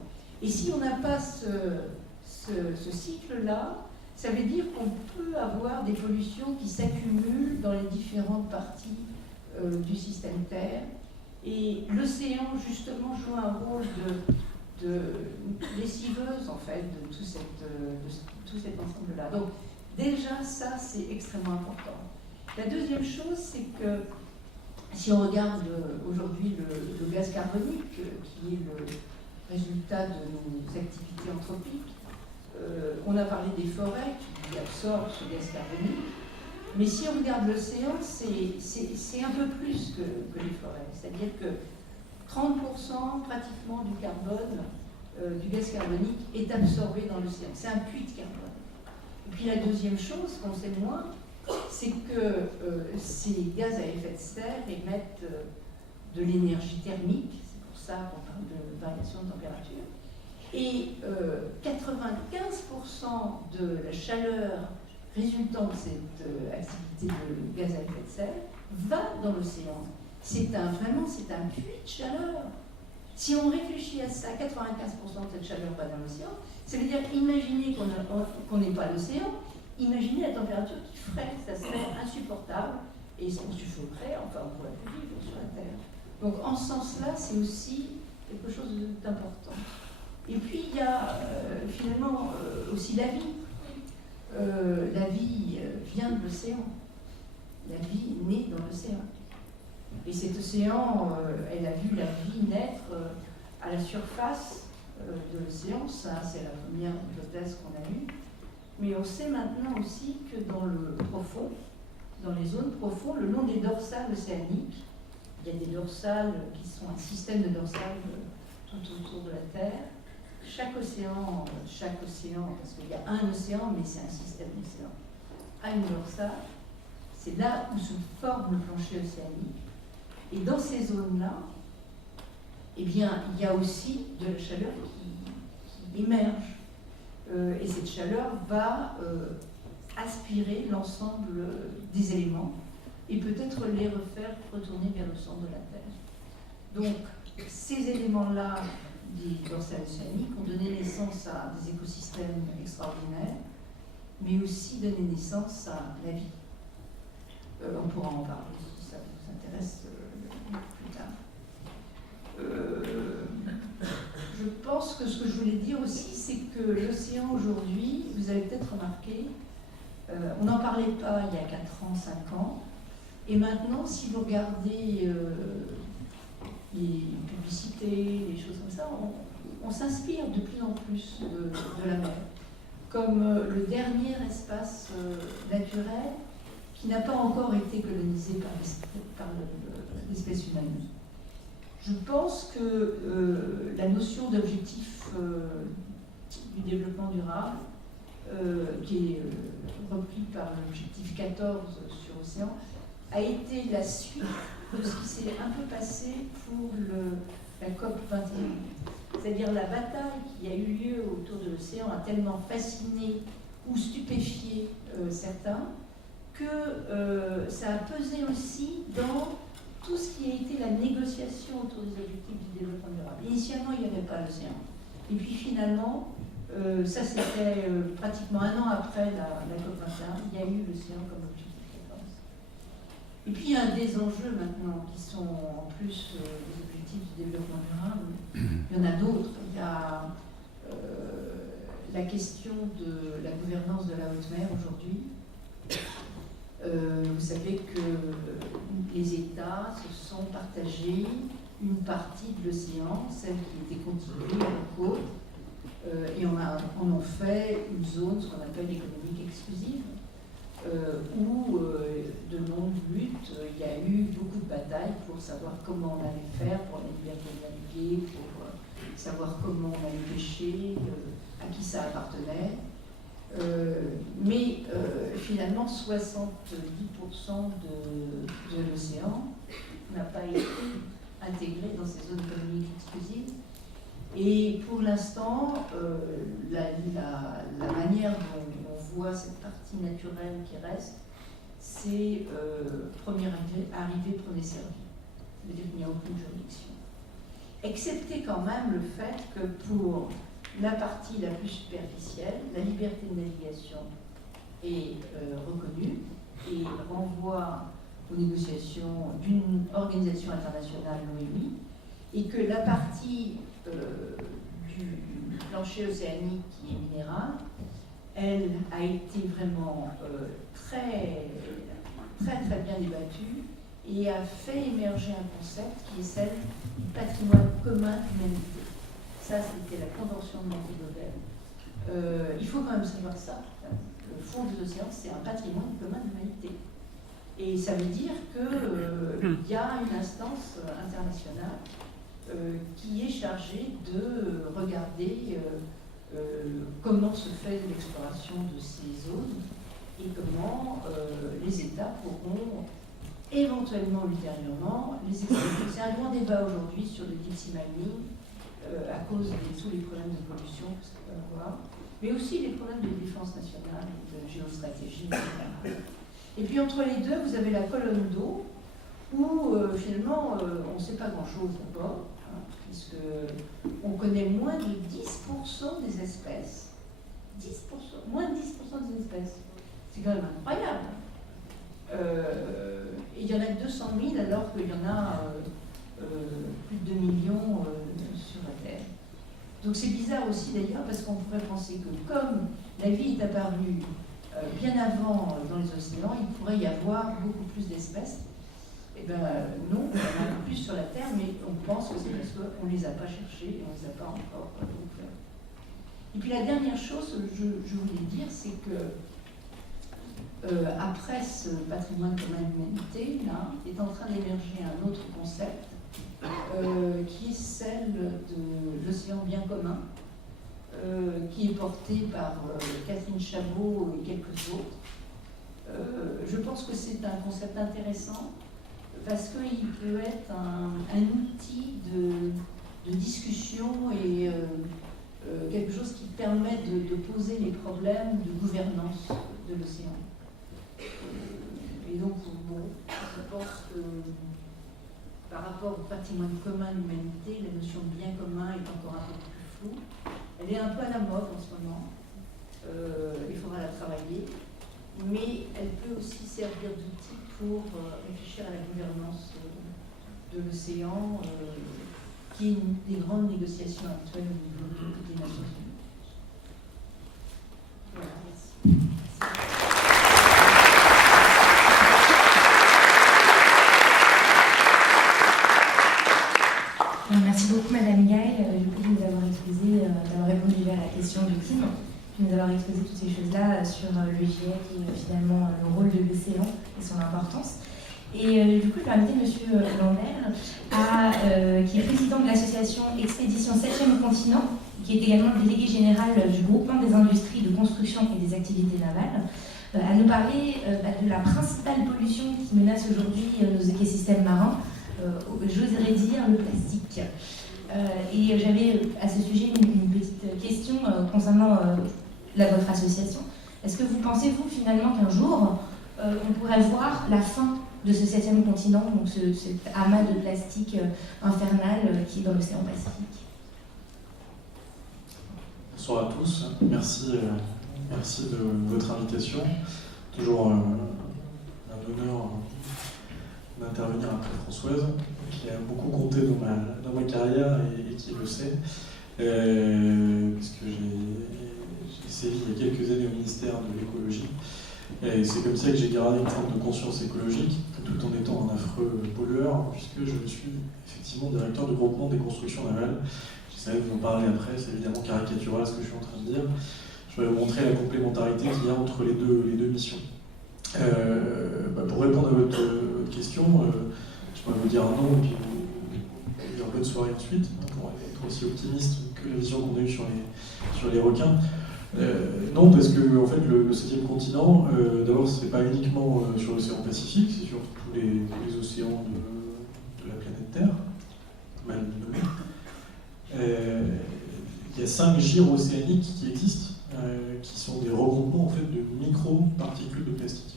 Et si on n'a pas ce cycle-là, ça veut dire qu'on peut avoir des pollutions qui s'accumulent dans les différentes parties du système Terre. Et l'océan, justement, joue un rôle de lessiveuse, en fait, de tout cet ensemble-là. Donc, déjà, ça, c'est extrêmement important. La deuxième chose, c'est que si on regarde aujourd'hui le gaz carbonique, qui est le résultat de nos activités anthropiques, on a parlé des forêts qui absorbent ce gaz carbonique, mais si on regarde l'océan, c'est un peu plus que les forêts. C'est-à-dire que 30% pratiquement du carbone, du gaz carbonique, est absorbé dans l'océan. C'est un puits de carbone. Et puis la deuxième chose qu'on sait moins, c'est que ces gaz à effet de serre émettent de l'énergie thermique. C'est pour ça qu'on parle de variation de température. Et 95% de la chaleur résultant de cette activité de gaz à effet de serre va dans l'océan. Vraiment, c'est un puits de chaleur. Si on réfléchit à ça, 95% de cette chaleur va dans l'océan, ça veut dire, imaginez qu'on n'est pas l'océan, imaginez la température qui ferait, ça serait insupportable, et on suffoquerait, enfin on ne pourrait plus vivre sur la Terre. Donc en ce sens-là, c'est aussi quelque chose d'important. Et puis il y a finalement aussi la vie. la vie vient de l'océan. La vie naît dans l'océan. Et cet océan, elle a vu la vie naître à la surface de l'océan. Ça, c'est la première hypothèse qu'on a eue. Mais on sait maintenant aussi que dans le profond, dans les zones profondes, le long des dorsales océaniques, il y a des dorsales qui sont un système de dorsales tout autour de la Terre. Chaque océan, parce qu'il y a un océan, mais c'est un système d'océan, a une dorsale. C'est là où se forme le plancher océanique. Et dans ces zones-là, eh bien, il y a aussi de la chaleur qui émerge. Et cette chaleur va aspirer l'ensemble des éléments et peut-être les refaire retourner vers le centre de la Terre. Donc, ces éléments-là des dorsales océaniques ont donné naissance à des écosystèmes extraordinaires, mais aussi donné naissance à la vie. On pourra en parler si ça vous intéresse plus tard. Je pense que ce que je voulais dire aussi, c'est que l'océan aujourd'hui, vous avez peut-être remarqué, on n'en parlait pas il y a 4 ans, 5 ans, et maintenant, si vous regardez les publicités, les choses comme ça, on s'inspire de plus en plus de la mer, comme le dernier espace naturel qui n'a pas encore été colonisé par l'espèce humaine. Je pense que la notion d'objectif du développement durable, qui est repris par l'objectif 14 sur l'océan, a été la suite de ce qui s'est un peu passé pour la COP 21. C'est-à-dire la bataille qui a eu lieu autour de l'océan a tellement fasciné ou stupéfié certains que ça a pesé aussi dans tout ce qui a été la négociation autour des objectifs du développement durable. Initialement, il n'y avait pas l'océan. Et puis finalement, ça c'était pratiquement 1 an après la COP21, il y a eu l'océan comme objectif 14. Et puis un des enjeux maintenant qui sont en plus des objectifs du développement durable, il y en a d'autres. Il y a la question de la gouvernance de la haute mer aujourd'hui. Vous savez que les États se sont partagés une partie de l'océan, celle qui était contigus à la côte, et on en fait une zone, ce qu'on appelle économique exclusive, où de longues luttes, il y a eu beaucoup de batailles pour savoir comment on allait faire pour la liberté de naviguer, pour savoir comment on allait pêcher, à qui ça appartenait. Mais finalement, 70% de l'océan n'a pas été intégré dans ces zones économiques exclusives. Et pour l'instant, la manière dont on voit cette partie naturelle qui reste, c'est premier arrivé, premier servi. Ça veut dire qu'il n'y a aucune juridiction. Excepté quand même le fait que pour la partie la plus superficielle, la liberté de navigation est reconnue et renvoie aux négociations d'une organisation internationale, l'OMI, et que la partie du plancher océanique qui est minéral, elle a été vraiment très bien débattue et a fait émerger un concept qui est celle du patrimoine commun de l'humanité. Ça, c'était la convention de Montego. Il faut quand même savoir ça. Le fond des océans, c'est un patrimoine commun de l'humanité. Et ça veut dire qu'il y a une instance internationale qui est chargée de regarder comment se fait l'exploration de ces zones et comment les États pourront éventuellement, ultérieurement, les exploiter. C'est un grand débat aujourd'hui sur le deep sea mining à cause de tous les problèmes de pollution que ça peut avoir, mais aussi les problèmes de défense nationale, de géostratégie, etc. Et puis entre les deux, vous avez la colonne d'eau, où finalement on ne sait pas grand-chose d'abord, puisqu'on connaît moins de 10% des espèces. 10%, moins de 10% des espèces. C'est quand même incroyable. Et il y en a que 200 000 alors qu'il y en a plus de 2 millions sur la Terre. Donc c'est bizarre aussi d'ailleurs parce qu'on pourrait penser que comme la vie est apparue bien avant, dans les océans, il pourrait y avoir beaucoup plus d'espèces. Eh bien, non, il y en a un peu plus sur la Terre, mais on pense que c'est parce qu'on ne les a pas cherchés et on ne les a pas encore ouverts. Et puis la dernière chose que je voulais dire, c'est que après ce patrimoine commun de l'humanité, là, est en train d'émerger un autre concept qui est celle de l'océan bien commun, qui est porté par Catherine Chabot et quelques autres. Je pense que c'est un concept intéressant parce qu'il peut être un outil de discussion et quelque chose qui permet de poser les problèmes de gouvernance de l'océan. Et donc, bon, je pense que par rapport au patrimoine commun de l'humanité, la notion de bien commun est encore un peu plus floue. Elle est un peu à la mode en ce moment. Il faudra la travailler. Mais elle peut aussi servir d'outil pour réfléchir à la gouvernance de l'océan, qui est une des grandes négociations actuelles au niveau des Nations Unies. Voilà, merci. Merci beaucoup Madame Gaëlle du coup, de nous avoir exposé, d'avoir répondu à la question de Kim, de nous avoir exposé toutes ces choses-là sur le GIEC et finalement le rôle de l'océan et son importance. Et du coup, je vais inviter Monsieur Lambert, qui est président de l'association Expédition 7e Continent, qui est également le délégué général du groupement des industries de construction et des activités navales, à nous parler de la principale pollution qui menace aujourd'hui nos écosystèmes marins. J'oserais dire le plastique. Et j'avais à ce sujet une petite question concernant votre association. Est-ce que vous pensez, vous, finalement, qu'un jour, on pourrait voir la fin de ce 7e continent, donc cet amas de plastique infernal qui est dans l'océan Pacifique? Bonsoir à tous, merci de votre invitation. Toujours un honneur d'intervenir après Françoise, qui a beaucoup compté dans ma carrière et qui le sait, puisque j'ai sévi il y a quelques années au ministère de l'écologie. Et c'est comme ça que j'ai gardé une forme de conscience écologique, tout en étant un affreux pollueur, puisque je suis effectivement directeur de groupement des constructions navales. J'essaierai de vous en parler après, c'est évidemment caricatural ce que je suis en train de dire. Je vais vous montrer la complémentarité qu'il y a entre les deux missions. Pour répondre à votre question, je pourrais vous dire un nom et puis vous dire bonne soirée ensuite, pour être aussi optimiste que la vision qu'on a eue sur les requins. Non, parce que en fait, le 7e continent, d'abord, c'est pas uniquement sur l'océan Pacifique, c'est sur tous les océans de la planète Terre, mal nommés. Il y a 5 gyres océaniques qui existent, qui sont des regroupements en fait, de micro-particules de plastique.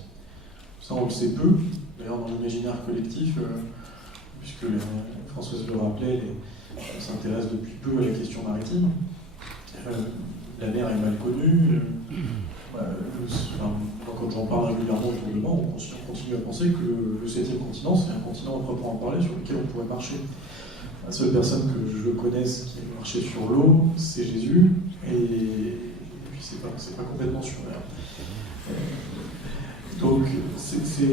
Ça, on le sait peu, d'ailleurs dans l'imaginaire collectif, puisque Françoise le rappelait, on s'intéresse depuis peu à la question maritime. La mer est mal connue. Quand j'en parle régulièrement autour de moi, on continue à penser que le 7e continent, c'est un continent à proprement parler sur lequel on pourrait marcher. La seule personne que je connaisse qui a marché sur l'eau, c'est Jésus, et puis c'est pas complètement sur l'air. Donc c'est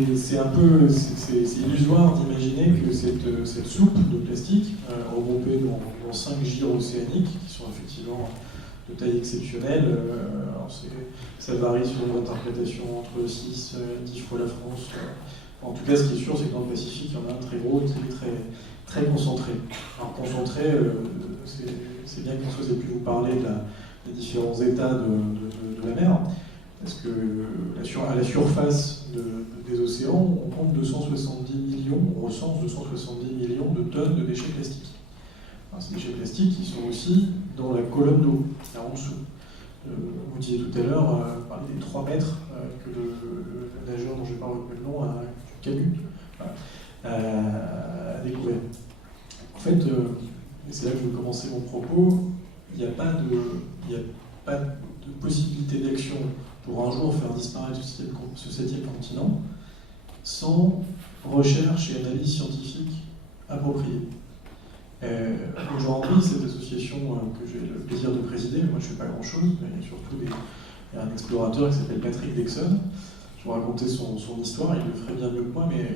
illusoire d'imaginer que cette soupe de plastique regroupée dans 5 gyres océaniques qui sont effectivement de taille exceptionnelle, ça varie selon l'interprétation entre 6 et 10 fois la France. En tout cas, ce qui est sûr, c'est que dans le Pacifique, il y en a un très gros qui est très, très concentré. Alors concentré, c'est bien que Françoise ait pu vous parler des différents états de la mer. Parce que à la surface des océans, on compte 270 millions, on recense 270 millions de tonnes de déchets plastiques. Alors, ces déchets plastiques qui sont aussi dans la colonne d'eau, là en dessous. Vous disiez tout à l'heure, parler des 3 mètres que le nageur dont je n'ai pas retenu le nom, Camus, a découvert. En fait, et c'est là que je veux commencer mon propos, il n'y a pas de possibilité d'action pour un jour faire disparaître ce 7e continent sans recherche et analyse scientifique appropriée. Aujourd'hui, cette association que j'ai le plaisir de présider, moi je ne fais pas grand-chose, mais il y a surtout Il y a un explorateur qui s'appelle Patrick Dexon. Je vais raconter son histoire, il le ferait bien mieux que moi, mais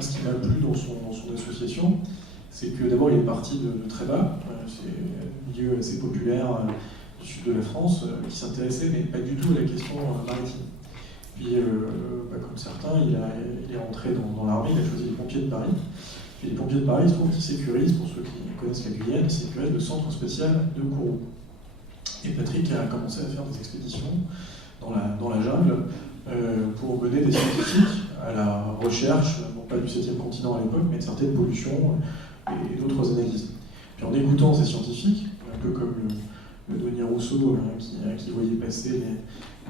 ce qui m'a plu dans son association, c'est que d'abord il est parti de très bas, c'est un milieu assez populaire du sud de la France, qui s'intéressait mais pas du tout à la question maritime. Puis, comme certains, il est rentré dans l'armée, il a choisi les pompiers de Paris. Et les pompiers de Paris, il se trouve qu'ils sécurisent, pour ceux qui connaissent la Guyane, ils sécurisent le centre spécial de Kourou. Et Patrick a commencé à faire des expéditions dans la jungle pour mener des scientifiques à la recherche, non pas du 7e continent à l'époque, mais de certaines pollutions et d'autres analyses. Puis en écoutant ces scientifiques, un peu comme le douanier Rousseau qui voyait passer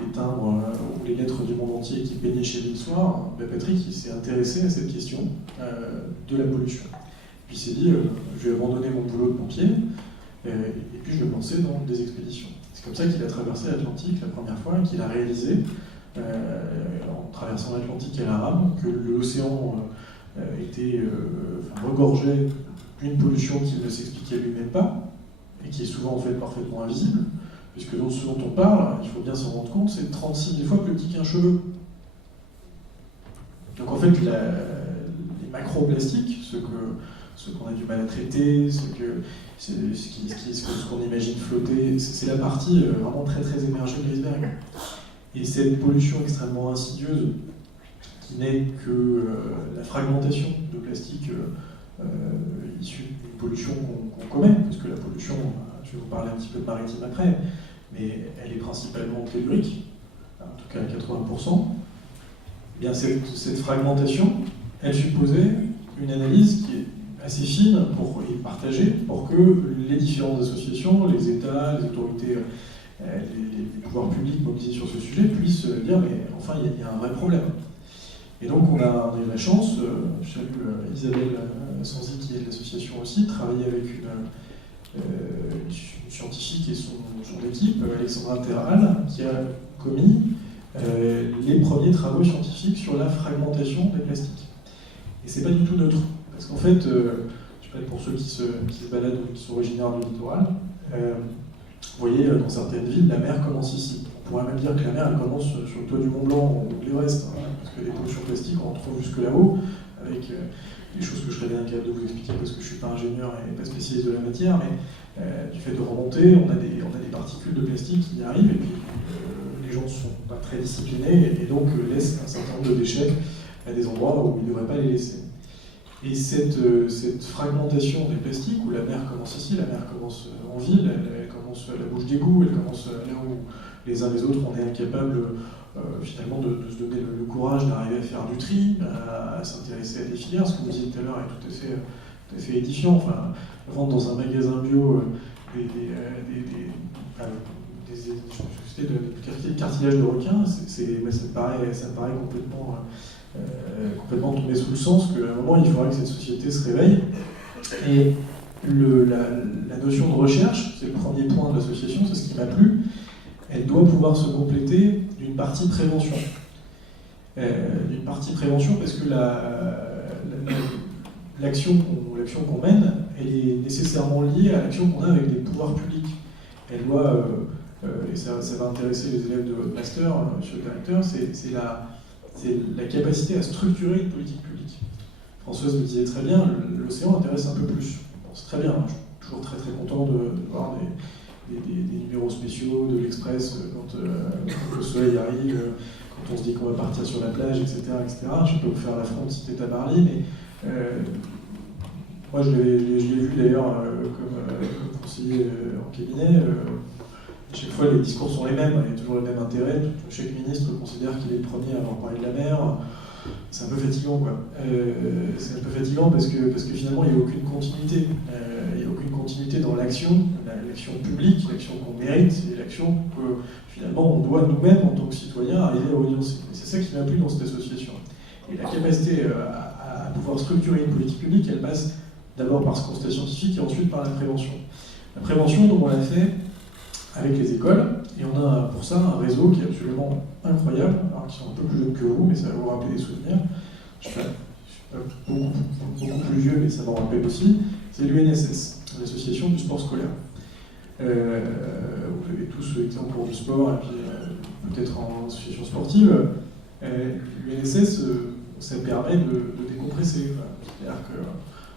les timbres ou les lettres du monde entier qui peignaient chez lui le soir, Patrick il s'est intéressé à cette question de la pollution. Puis il s'est dit, je vais abandonner mon boulot de pompier et puis je vais me lancer dans des expéditions. C'est comme ça qu'il a traversé l'Atlantique la première fois et qu'il a réalisé, en traversant l'Atlantique à la rame, que l'océan regorgeait d'une pollution qu'il ne s'expliquait lui-même pas et qui est souvent en fait parfaitement invisible, puisque ce dont on parle, il faut bien s'en rendre compte, c'est 36 000 fois plus petit qu'un cheveu. Donc en fait, les macroplastiques, ce qu'on a du mal à traiter, ce qu'on imagine flotter, c'est la partie vraiment très très émergée de l'iceberg. Et cette pollution extrêmement insidieuse, qui n'est que la fragmentation de plastique issue d'une pollution qu'on commet, parce que la pollution, je vais vous parler un petit peu de maritime après, mais elle est principalement tellurique, en tout cas à 80%. Eh bien, cette fragmentation, elle supposait une analyse qui est assez fine et partagée pour que les différentes associations, les États, les autorités, les pouvoirs publics mobilisés sur ce sujet puissent dire mais enfin il y a un vrai problème. Et donc on a eu la chance, je salue Isabelle Sanzi qui est de l'association aussi, de travailler avec une scientifique et son équipe, Alexandra Terral, qui a commis les premiers travaux scientifiques sur la fragmentation des plastiques. Et c'est pas du tout neutre, parce qu'en fait, je sais pas pour ceux qui se baladent ou qui sont originaires du littoral, vous voyez, dans certaines villes, la mer commence ici. On pourrait même dire que la mer elle commence sur le toit du Mont Blanc ou l'Everest, parce que les pollutions plastiques, on en trouve jusque là-haut, avec des choses que je serais bien capable de vous expliquer parce que je ne suis pas ingénieur et pas spécialiste de la matière, mais du fait de remonter, on a des particules de plastique qui y arrivent, et puis les gens ne sont pas très disciplinés, et donc laissent un certain nombre de déchets à des endroits où ils ne devraient pas les laisser. Et cette fragmentation des plastiques, où la mer commence ici, la mer commence en ville, elle commence à la bouche d'égout, elle commence là où les uns les autres on est incapables finalement de se donner le courage d'arriver à faire du tri, à s'intéresser à des filières. Ce que vous disiez tout à l'heure est tout à fait édifiant. Enfin, vendre dans un magasin bio des cartilages de requin, ça me paraît complètement tombé sous le sens qu'à un moment il faudra que cette société se réveille. Et la notion de recherche, c'est le premier point de l'association, c'est ce qui m'a plu, elle doit pouvoir se compléter d'une partie prévention. Parce que l'action qu'on mène, elle est nécessairement liée à l'action qu'on a avec des pouvoirs publics. Elle doit, et ça va intéresser les élèves de votre master, monsieur le directeur, c'est la capacité à structurer une politique publique. Françoise le disait très bien, l'océan intéresse un peu plus. Bon, c'est très bien, je suis toujours très très content de voir des numéros spéciaux de l'Express quand le soleil arrive, quand on se dit qu'on va partir sur la plage, etc. Je peux vous faire l'affront de citer Tabarly, mais moi je l'ai vu d'ailleurs comme conseiller en cabinet. Chaque fois, les discours sont les mêmes, il y a toujours le même intérêt. Chaque ministre considère qu'il est le premier à avoir parlé de la mer. C'est un peu fatigant, quoi. C'est un peu fatigant parce que finalement, il n'y a aucune continuité. Il n'y a aucune continuité dans l'action publique, l'action qu'on mérite, et l'action que finalement on doit nous-mêmes, en tant que citoyens, arriver à audiencer. C'est ça qui m'a plu dans cette association. Et la capacité à pouvoir structurer une politique publique, elle passe d'abord par ce constat scientifique et ensuite par la prévention. La prévention, donc, on l'a fait avec les écoles, et on a pour ça un réseau qui est absolument incroyable, alors qui sont un peu plus jeunes que vous, mais ça va vous rappeler des souvenirs. Je suis pas beaucoup plus vieux, mais ça m'en rappelle aussi. C'est l'UNSS, l'association du sport scolaire. Vous avez tous été en cours de sport, et puis peut-être en association sportive, l'UNSS, ça permet de décompresser. C'est-à-dire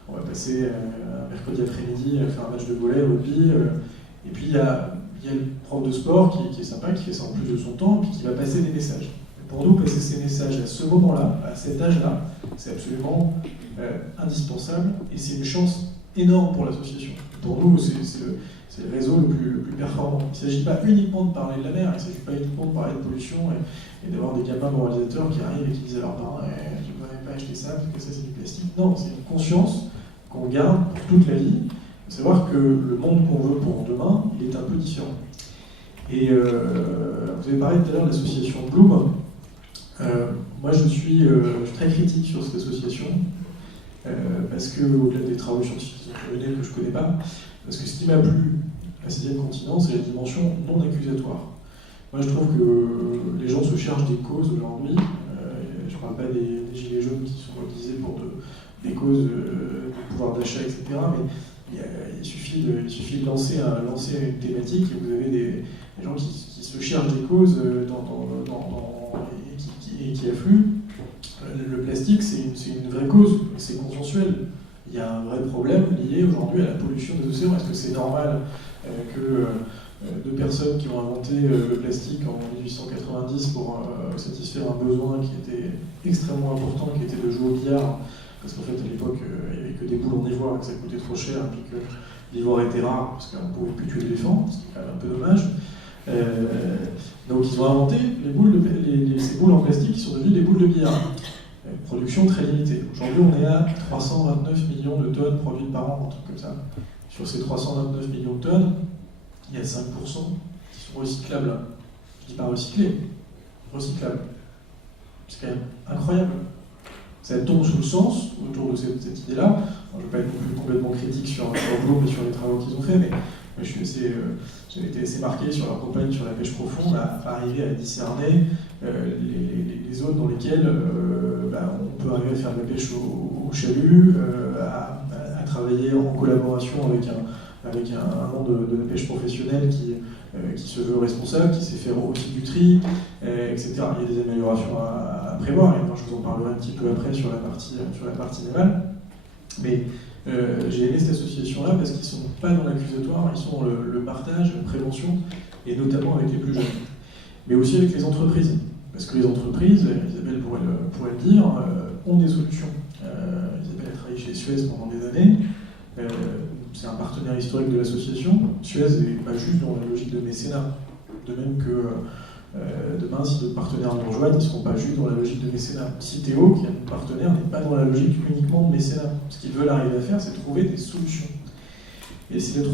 qu'on va passer un mercredi après-midi à faire un match de volley, rugby, et puis il y a le prof de sport qui est sympa, qui fait ça en plus de son temps, et puis qui va passer des messages. Et pour nous, passer ces messages à ce moment-là, à cet âge-là, c'est absolument indispensable, et c'est une chance énorme pour l'association. Pour nous, c'est le réseau le plus performant. Il ne s'agit pas uniquement de parler de la mer, il ne s'agit pas uniquement de parler de pollution et d'avoir des gamins moralisateurs qui arrivent et qui disent à leurs parents tu ne devrais pas acheter ça parce que ça c'est du plastique. Non, c'est une conscience qu'on garde pour toute la vie, de savoir que le monde qu'on veut pour demain, il est un peu différent. Et vous avez parlé tout à l'heure de l'association Bloom. Moi je suis très critique sur cette association parce que, au-delà des travaux scientifiques que je ne connais pas, parce que ce qui m'a plu à 6e continent, c'est la dimension non accusatoire. Moi, je trouve que les gens se cherchent des causes aujourd'hui. Je ne parle pas des gilets jaunes qui sont mobilisés pour des causes de pouvoir d'achat, etc. Mais il suffit de lancer une thématique et vous avez des gens qui se cherchent des causes et qui affluent. Le plastique, c'est une vraie cause, c'est consensuel. Il y a un vrai problème lié aujourd'hui à la pollution des océans. Est-ce que c'est normal que deux personnes qui ont inventé le plastique en 1890 pour satisfaire un besoin qui était extrêmement important, qui était de jouer au billard, parce qu'en fait à l'époque il n'y avait que des boules en ivoire et que ça coûtait trop cher, et puis que l'ivoire était rare parce qu'on ne pouvait plus tuer l'éléphant, ce qui est quand même un peu dommage. Donc ils ont inventé ces boules en plastique qui sont devenues des boules de billard. Production très limitée. Aujourd'hui, on est à 329 millions de tonnes produites par an, un truc comme ça. Sur ces 329 millions de tonnes, il y a 5% qui sont recyclables. Je dis pas recyclés, recyclables. C'est quand même incroyable. Ça tombe sous le sens autour de cette idée-là. Je ne vais pas être non plus complètement critique sur Bloom et sur les travaux qu'ils ont fait, mais j'ai été assez marqué sur leur campagne sur la pêche profonde, à arriver à discerner les zones dans lesquelles on peut arriver à faire de la pêche au chalut, à travailler en collaboration avec un monde de la pêche professionnelle qui se veut responsable, qui sait faire aussi du tri, etc. Il y a des améliorations à prévoir, et je vous en parlerai un petit peu après sur la partie navale. Mais j'ai aimé cette association-là parce qu'ils ne sont pas dans l'accusatoire, ils sont dans le partage, la prévention, et notamment avec les plus jeunes. Mais aussi avec les entreprises. Parce que les entreprises, Isabelle pourrait le dire, ont des solutions. Isabelle a travaillé chez Suez pendant des années. C'est un partenaire historique de l'association. Suez n'est pas juste dans la logique de mécénat. De même que demain, si d'autres partenaires nous rejoignent, ils ne seront pas juste dans la logique de mécénat. Citeo, qui est notre partenaire, n'est pas dans la logique uniquement de mécénat. Ce qu'ils veulent arriver à faire, c'est trouver des solutions. Et c'est la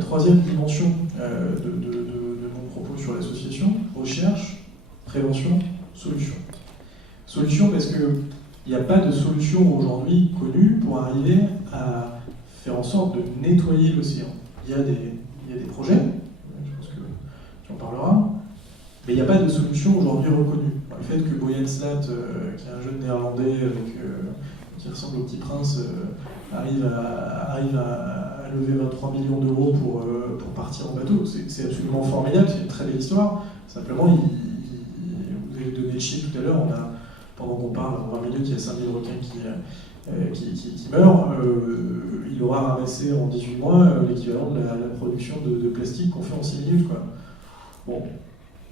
troisième dimension de mon propos sur l'association: recherche, prévention, solution. Solution parce qu'il n'y a pas de solution aujourd'hui connue pour arriver à faire en sorte de nettoyer l'océan. Il y a des projets, je pense que tu en parleras, mais il n'y a pas de solution aujourd'hui reconnue. Le fait que Boyan Slat, qui est un jeune néerlandais qui ressemble au Petit Prince, arrive à lever 23 millions d'euros pour partir en bateau, c'est absolument formidable, c'est une très belle histoire. Simplement, vous avez donné le chiffre tout à l'heure, pendant qu'on parle, en 20 minutes, il y a 5000 requins qui meurent. Il aura ramassé en 18 mois l'équivalent de la production de plastique qu'on fait en 6 minutes. Bon.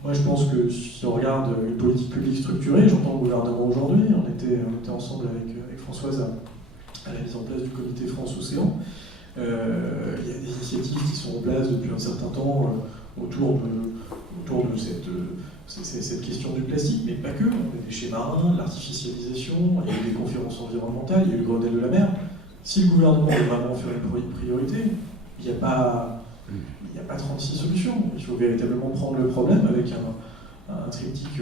Moi, je pense que si on regarde une politique publique structurée, j'entends le gouvernement aujourd'hui, on était ensemble avec Françoise à la mise en place du comité France-Océan. Il y a des initiatives qui sont en place depuis un certain temps autour de cette question du plastique, mais pas que. On a des déchets marins, l'artificialisation, il y a eu des conférences environnementales, il y a eu le Grenelle de la mer. Si le gouvernement veut vraiment faire une priorité, il n'y a pas 36 solutions. Il faut véritablement prendre le problème avec un triptyque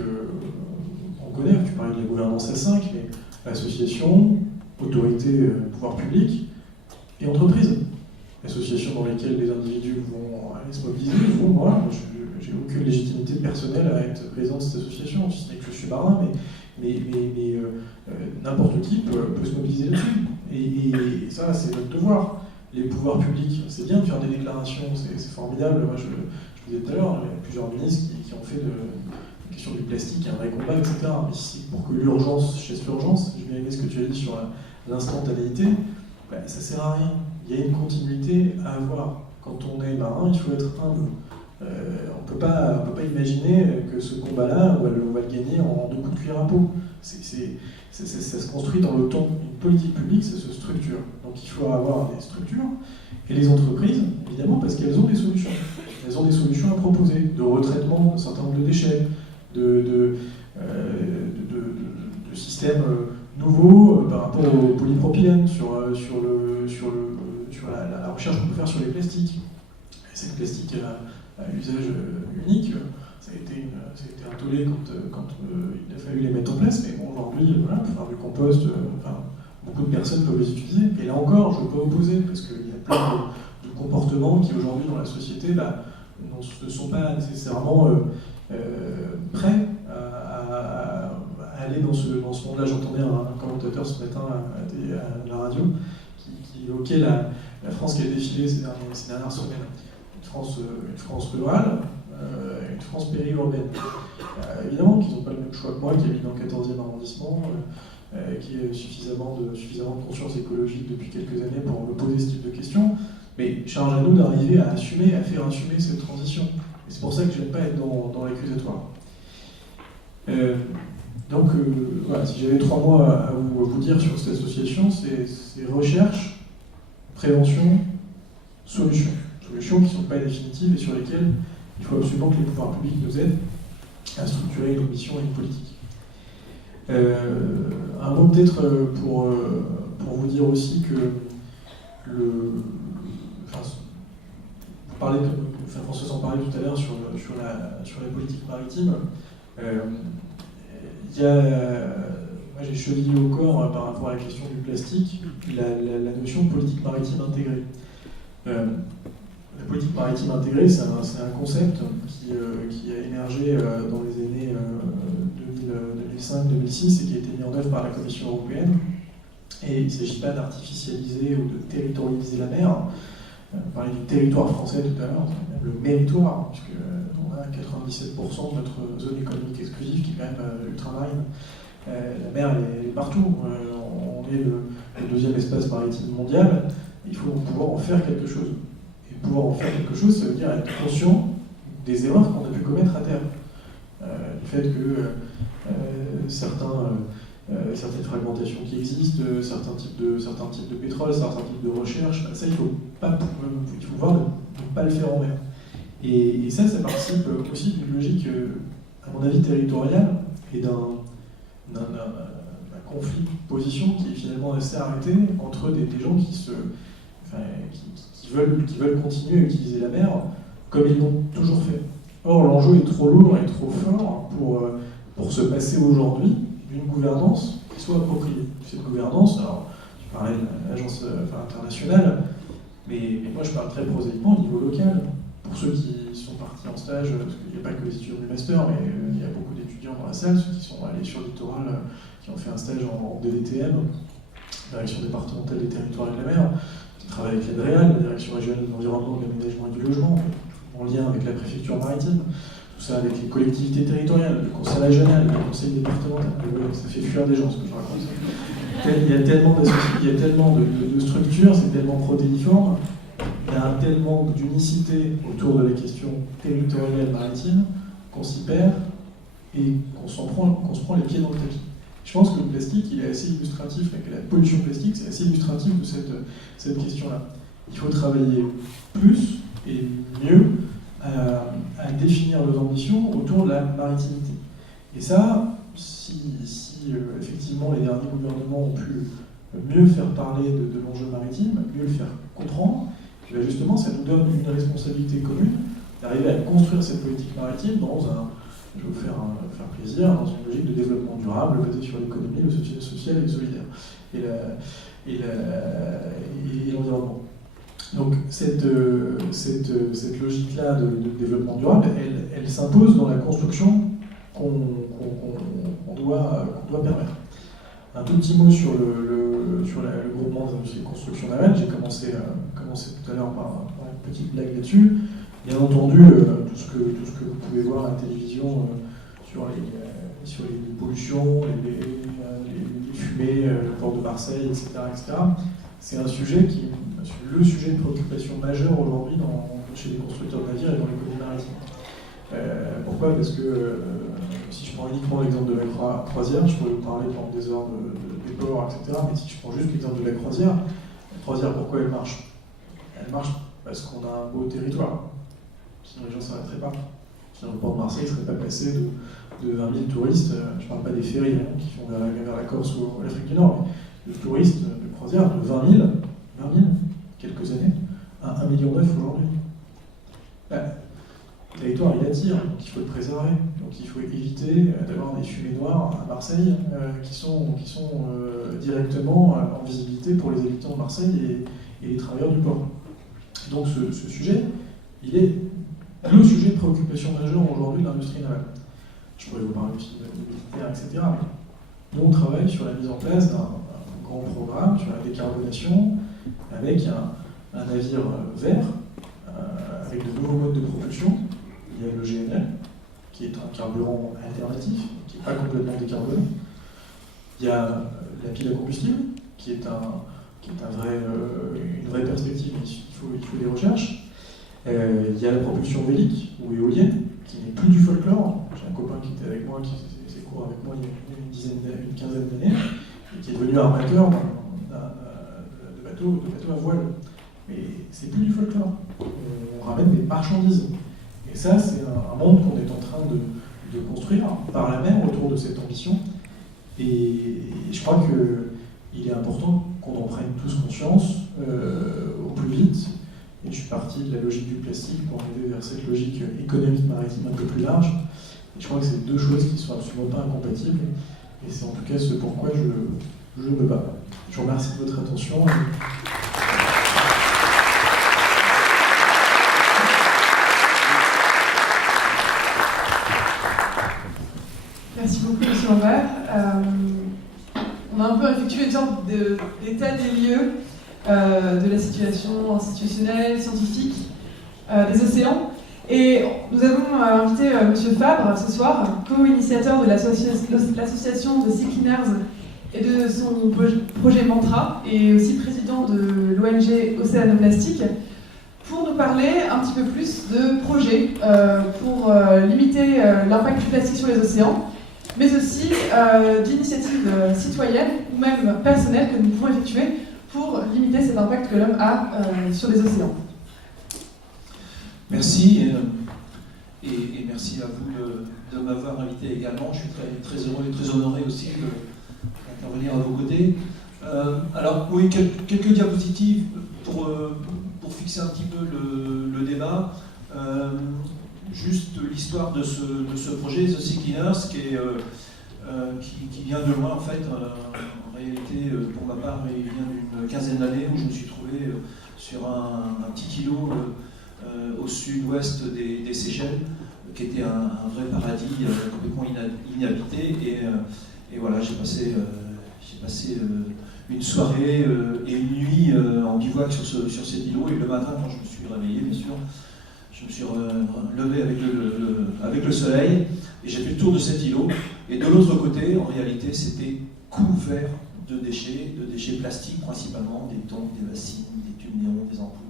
qu'on connaît. Tu parlais de la gouvernance à 5, mais association, autorité, pouvoir public et entreprise. Associations dans lesquelles les individus vont aller se mobiliser. Moi, j'ai aucune légitimité personnelle à être président de cette association, si ce n'est que je suis marin, mais n'importe qui peut se mobiliser là-dessus. Et ça, c'est notre devoir. Les pouvoirs publics, c'est bien de faire des déclarations, c'est formidable. Moi, je vous disais tout à l'heure, il y a plusieurs ministres qui ont fait la question du plastique est un vrai combat, etc. Mais si pour que l'urgence chasse l'urgence, j'ai bien aimé ce que tu as dit sur l'instantanéité, bah, ça sert à rien. Il y a une continuité à avoir. Quand on est marin, il faut être humble. On ne peut pas imaginer que ce combat-là, on va le gagner en 2 coups de cuillère à peau. Ça se construit dans le temps. Une politique publique, ça se structure. Donc il faut avoir des structures. Et les entreprises, évidemment, parce qu'elles ont des solutions. Elles ont des solutions à proposer, de retraitement d'un certain nombre de déchets, de systèmes nouveaux par rapport au polypropylène, sur la recherche qu'on peut faire sur les plastiques. Et ces plastiques à usage unique, ça a été un tollé quand il a fallu les mettre en place, mais bon, aujourd'hui, voilà, pour faire du compost, beaucoup de personnes peuvent les utiliser. Et là encore, je peux opposer, parce qu'il y a plein de comportements qui aujourd'hui dans la société ne sont pas nécessairement prêts à aller dans ce monde-là. J'entendais un commentateur ce matin à la radio qui évoquait la France qui a défilé ces dernières semaines. Une France rurale, une France périurbaine. Évidemment qu'ils n'ont pas le même choix que moi, qui habite dans le 14e arrondissement, qui a suffisamment de conscience écologique depuis quelques années pour me poser ce type de questions. Mais charge à nous d'arriver à faire assumer cette transition. Et c'est pour ça que je n'aime pas être dans l'accusatoire. Donc, voilà, si j'avais 3 mots à vous dire sur cette association, c'est recherche, prévention, solution. Solutions qui ne sont pas définitives et sur lesquelles il faut absolument que les pouvoirs publics nous aident à structurer une mission et une politique. Un mot peut-être pour vous dire aussi que François s'en parlait tout à l'heure sur la politique maritime. Moi j'ai chevillé au corps par rapport à la question du plastique la notion de politique maritime intégrée. La politique maritime intégrée, c'est un concept qui a émergé dans les années 2005-2006 et qui a été mis en œuvre par la Commission européenne. Et il ne s'agit pas d'artificialiser ou de territorialiser la mer. On parlait du territoire français tout à l'heure, même le méritoire, puisque on a 97% de notre zone économique exclusive qui est quand même ultramarine. La mer, elle est partout. On est le 2e espace maritime mondial. Il faut pouvoir en faire quelque chose. Et pouvoir en faire quelque chose, ça veut dire être conscient des erreurs qu'on a pu commettre à terre. Du fait que certaines fragmentations qui existent, certains types de pétrole, certains types de recherche, ça il faut voir de ne pas le faire en mer. Et ça participe aussi d'une logique, à mon avis, territoriale et d'un conflit de position qui est finalement assez arrêté entre des gens qui veulent continuer à utiliser la mer comme ils l'ont toujours fait. Or, l'enjeu est trop lourd et trop fort pour se passer aujourd'hui d'une gouvernance qui soit appropriée. Cette gouvernance, alors, tu parlais de l'agence internationale, mais moi je parle très prosaïquement au niveau local. Pour ceux qui sont partis en stage, parce qu'il n'y a pas que les étudiants du master, mais il y a beaucoup d'étudiants dans la salle, ceux qui sont allés sur le littoral, qui ont fait un stage en DDTM, Direction départementale des territoires et de la mer, qui travaillent avec l'ADREAL, la Direction régionale de l'environnement, de l'aménagement et du logement, en lien avec la préfecture maritime, tout ça avec les collectivités territoriales, le conseil régional, le conseil départemental. Ça fait fuir des gens ce que je raconte. Il y a tellement de structures, c'est tellement protéiforme, il y a un tel manque d'unicité autour de la question territoriale maritime qu'on s'y perd et qu'on se prend les pieds dans le tapis. Je pense que le plastique, il est assez illustratif, que la pollution plastique, c'est assez illustratif de cette question-là. Il faut travailler plus et mieux à définir nos ambitions autour de la maritimité. Et ça, si effectivement les derniers gouvernements ont pu mieux faire parler de l'enjeu maritime, mieux le faire comprendre, et justement ça nous donne une responsabilité commune d'arriver à construire cette politique maritime dans je vais vous faire plaisir, dans une logique de développement durable basée sur l'économie, le social et le solidaire, et l'environnement. Donc cette logique-là de développement durable, elle s'impose dans la construction qu'on doit permettre. Un tout petit mot sur le groupement des industries de construction navale. J'ai commencé tout à l'heure par une petite blague là-dessus. Bien entendu, tout ce que vous pouvez voir à la télévision sur les pollutions, les fumées, le port de Marseille, etc. C'est un sujet le sujet de préoccupation majeure aujourd'hui chez les constructeurs de navires et dans l'économie maritime. Pourquoi ? Parce que si je prends uniquement l'exemple de la croisière, je pourrais vous parler pendant des heures des ports, etc. Mais si je prends juste l'exemple de la croisière, pourquoi elle marche ? Elle marche parce qu'on a un beau territoire. Sinon les gens ne s'arrêteraient pas. Sinon le port de Marseille ne serait pas passé de 20 000 touristes, je ne parle pas des ferries qui vont vers la Corse ou l'Afrique du Nord, mais de touristes de croisière de 20 000, quelques années, à 1,9 million aujourd'hui. Le territoire il attire, donc il faut le préserver. Donc il faut éviter d'avoir des fumées noires à Marseille qui sont directement en visibilité pour les habitants de Marseille et les travailleurs du port. Donc ce sujet, il est le sujet de préoccupation majeure aujourd'hui de l'industrie navale. Je pourrais vous parler aussi de militaire, etc. Mais nous, on travaille sur la mise en place d'un grand programme sur la décarbonation avec un navire vert, avec de nouveaux modes de propulsion. Il y a le GNL, qui est un carburant alternatif, qui n'est pas complètement décarboné. Il y a la pile à combustible, qui est une vraie perspective, mais il faut des recherches. Il y a la propulsion vélique ou éolienne, qui n'est plus du folklore. J'ai un copain qui était avec moi, qui faisait cours avec moi il y a une quinzaine d'années, et qui est devenu armateur de bateaux à voile. Mais c'est plus du folklore. On ramène des marchandises. Et ça, c'est un monde qu'on est en train de construire par la mer autour de cette ambition. Et je crois qu'il est important qu'on en prenne tous conscience au plus vite. Et je suis parti de la logique du plastique pour arriver vers cette logique économique maritime un peu plus large. Et je crois que c'est deux choses qui ne sont absolument pas incompatibles. Et c'est en tout cas ce pourquoi je me bats. Je vous remercie de votre attention. Merci beaucoup, M. Lambert. On a un peu effectué une sorte d'état des lieux de la situation institutionnelle, scientifique des océans. Et nous avons invité M. Fabre ce soir, co-initiateur de l'association de Sea Cleaners et de son projet Mantra, et aussi président de l'ONG Océanoplastique, pour nous parler un petit peu plus de projets pour limiter l'impact du plastique sur les océans, mais aussi d'initiatives citoyennes ou même personnelles que nous pouvons effectuer pour limiter cet impact que l'homme a sur les océans. Merci, et merci à vous de m'avoir invité également. Je suis très heureux et très honoré aussi d'intervenir à vos côtés. Alors oui, quelques diapositives pour fixer un petit peu le débat. Juste l'histoire de ce projet, The Sea Cleaners, qui vient de loin en fait. En réalité, pour ma part, il vient d'une quinzaine d'années où je me suis trouvé sur un petit îlot au sud-ouest des Seychelles, qui était un vrai paradis complètement inhabité. Et voilà, j'ai passé une soirée et une nuit en bivouac sur cet îlot. Et le matin, quand je me suis réveillé, bien sûr, je me suis levé avec le soleil et j'ai fait le tour de cet îlot. Et de l'autre côté, en réalité, c'était couvert de déchets plastiques principalement, des tongs, des bassines, des tubes néons, des ampoules.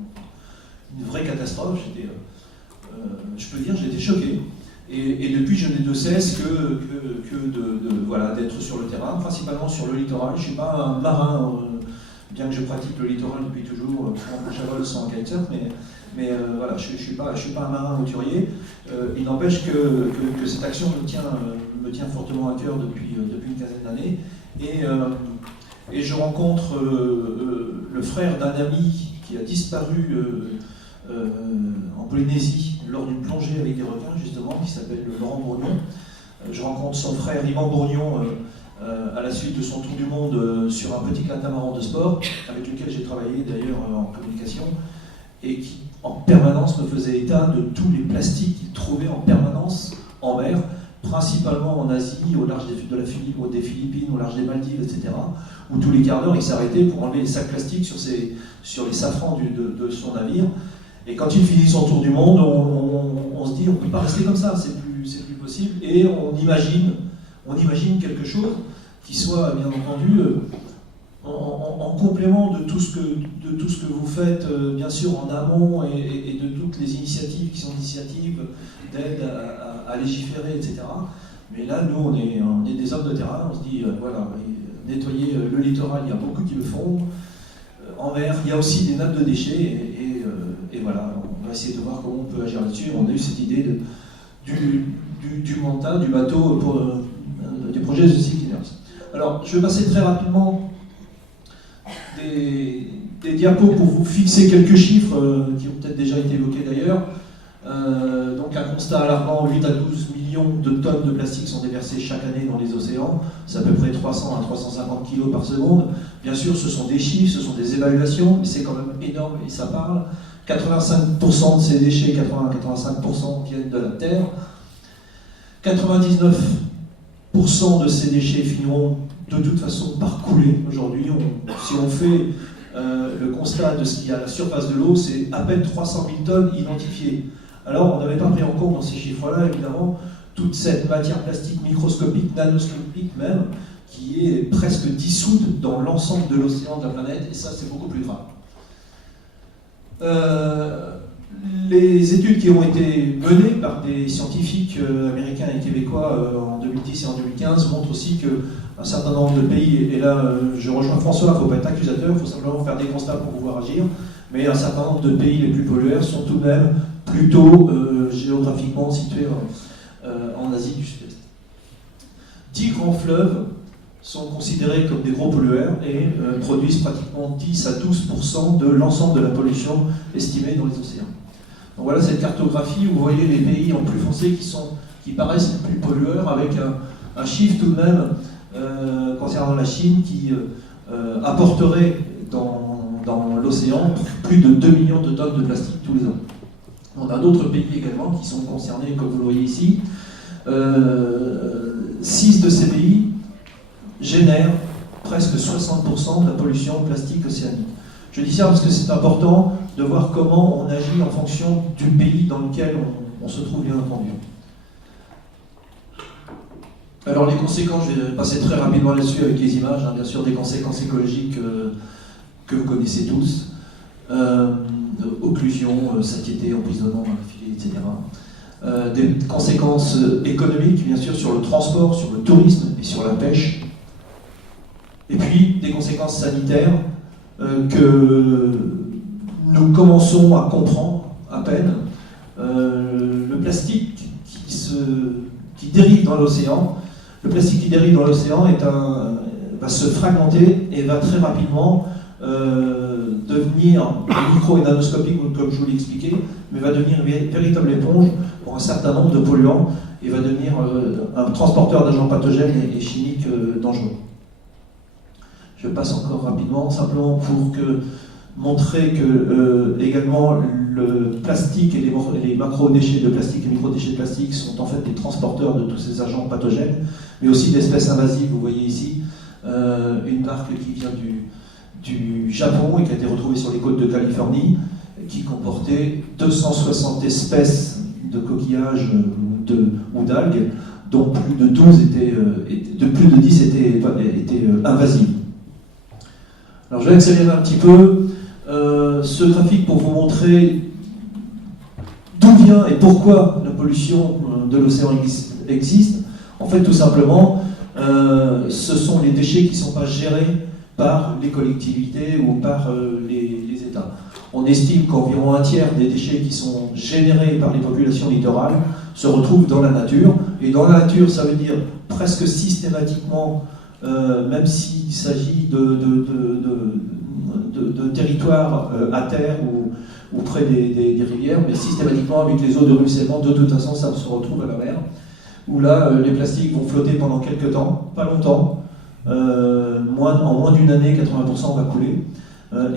Une vraie catastrophe. Je peux dire, j'étais choqué. Et depuis, je n'ai de cesse d'être sur le terrain, principalement sur le littoral. Je ne suis pas un marin, bien que je pratique le littoral depuis toujours, en planche à voile sans kitesurf, mais voilà, je ne suis pas un marin hauturier. Il n'empêche que cette action me tient fortement à cœur depuis une quinzaine d'années. Et je rencontre le frère d'un ami qui a disparu en Polynésie lors d'une plongée avec des requins, justement, qui s'appelle Laurent Bourgnon. Je rencontre son frère Yvan Bourgnon à la suite de son tour du monde sur un petit catamaran de sport, avec lequel j'ai travaillé d'ailleurs en communication, et qui en permanence me faisait état de tous les plastiques qu'il trouvait en permanence en mer, principalement en Asie, au large des Philippines, au large des Maldives, etc., où tous les quarts d'heure il s'arrêtait pour enlever les sacs plastiques sur les safrans de son navire. Et quand il finit son tour du monde, on se dit on ne peut pas rester comme ça, c'est plus possible. possible, et on imagine quelque chose qui soit, bien entendu, en complément de tout ce que vous faites, bien sûr, en amont, et de toutes les initiatives qui sont initiatives d'aide à légiférer, etc. Mais là, nous, on est des hommes de terrain, on se dit, voilà, nettoyer le littoral, il y a beaucoup qui le font. En mer, il y a aussi des nappes de déchets, et voilà, on va essayer de voir comment on peut agir là-dessus. On a eu cette idée du montage, du bateau, des projets de Sea Cleaners. Alors, je vais passer très rapidement des diapos pour vous fixer quelques chiffres qui ont peut-être déjà été évoqués d'ailleurs. Donc un constat alarmant, 8 à 12 millions de tonnes de plastique sont déversées chaque année dans les océans. C'est à peu près 300 à 350 kg par seconde. Bien sûr, ce sont des chiffres, ce sont des évaluations, mais c'est quand même énorme et ça parle. 85% de ces déchets, 80-85% viennent de la Terre. 99% de ces déchets finiront de toute façon par couler. Aujourd'hui, si on fait le constat de ce qu'il y a à la surface de l'eau, c'est à peine 300 000 tonnes identifiées. Alors, on n'avait pas pris en compte dans ces chiffres-là, évidemment, toute cette matière plastique microscopique, nanoscopique même, qui est presque dissoute dans l'ensemble de l'océan de la planète, et ça, c'est beaucoup plus grave. Les études qui ont été menées par des scientifiques américains et québécois en 2010 et en 2015 montrent aussi qu'un certain nombre de pays, et là je rejoins François, il ne faut pas être accusateur, il faut simplement faire des constats pour pouvoir agir, mais un certain nombre de pays les plus pollueurs sont tout de même plutôt géographiquement situés en Asie du Sud-Est. 10 grands fleuves sont considérés comme des gros pollueurs et produisent pratiquement 10 à 12% de l'ensemble de la pollution estimée dans les océans. Donc voilà cette cartographie où vous voyez les pays en plus foncé qui paraissent les plus pollueurs, avec un chiffre tout de même concernant la Chine qui apporterait dans l'océan plus de 2 millions de tonnes de plastique tous les ans. On a d'autres pays également qui sont concernés, comme vous le voyez ici. 6 de ces pays génèrent presque 60% de la pollution plastique océanique. Je dis ça parce que c'est important de voir comment on agit en fonction du pays dans lequel on se trouve, bien entendu. Alors les conséquences, je vais passer très rapidement là-dessus avec les images, bien sûr des conséquences écologiques que vous connaissez tous. Occlusion, satiété, emprisonnement, filet, etc. Des conséquences économiques, bien sûr, sur le transport, sur le tourisme et sur la pêche. Et puis des conséquences sanitaires que nous commençons à comprendre à peine. Le plastique qui dérive dans l'océan, va se fragmenter et va très rapidement devenir micro et nanoscopique, comme je vous l'ai expliqué, mais va devenir une véritable éponge pour un certain nombre de polluants et va devenir un transporteur d'agents pathogènes et chimiques dangereux. Je passe encore rapidement, simplement pour montrer que également le plastique et les macro-déchets de plastique et micro-déchets de plastique sont en fait des transporteurs de tous ces agents pathogènes, mais aussi d'espèces invasives. Vous voyez ici une marque qui vient du Japon et qui a été retrouvée sur les côtes de Californie, qui comportait 260 espèces de coquillages ou d'algues, dont plus de 10 étaient invasives. Alors je vais accélérer un petit peu ce graphique pour vous montrer d'où vient et pourquoi la pollution de l'océan existe. En fait, tout simplement, ce sont les déchets qui ne sont pas gérés par les collectivités ou par les États. On estime qu'environ un tiers des déchets qui sont générés par les populations littorales se retrouvent dans la nature. Et dans la nature, ça veut dire presque systématiquement, même s'il s'agit de territoires à terre ou près des rivières, mais systématiquement avec les eaux de ruissellement, de toute façon, ça se retrouve à la mer, où là, les plastiques vont flotter pendant quelques temps, pas longtemps, en moins d'une année, 80% va couler,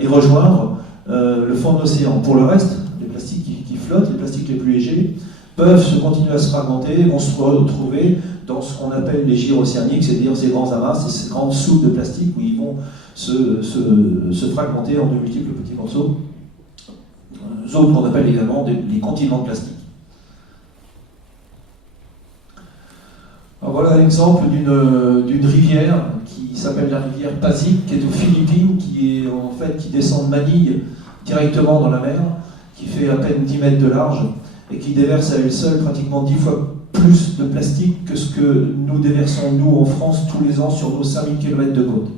et rejoindre le fond de l'océan. Pour le reste, les plastiques qui flottent, les plastiques les plus légers, peuvent continuer à se fragmenter, vont se retrouver dans ce qu'on appelle les gyres océaniques, c'est-à-dire ces grands amas, ces grandes soupes de plastique où ils vont se fragmenter en de multiples petits morceaux, zones qu'on appelle également les continents de plastique. Alors voilà un exemple d'une rivière qui s'appelle la rivière Pasig, qui est aux Philippines, qui descend de Manille directement dans la mer, qui fait à peine 10 mètres de large et qui déverse à elle seule pratiquement 10 fois plus de plastique que ce que nous déversons, nous, en France, tous les ans sur nos 5000 km de côte.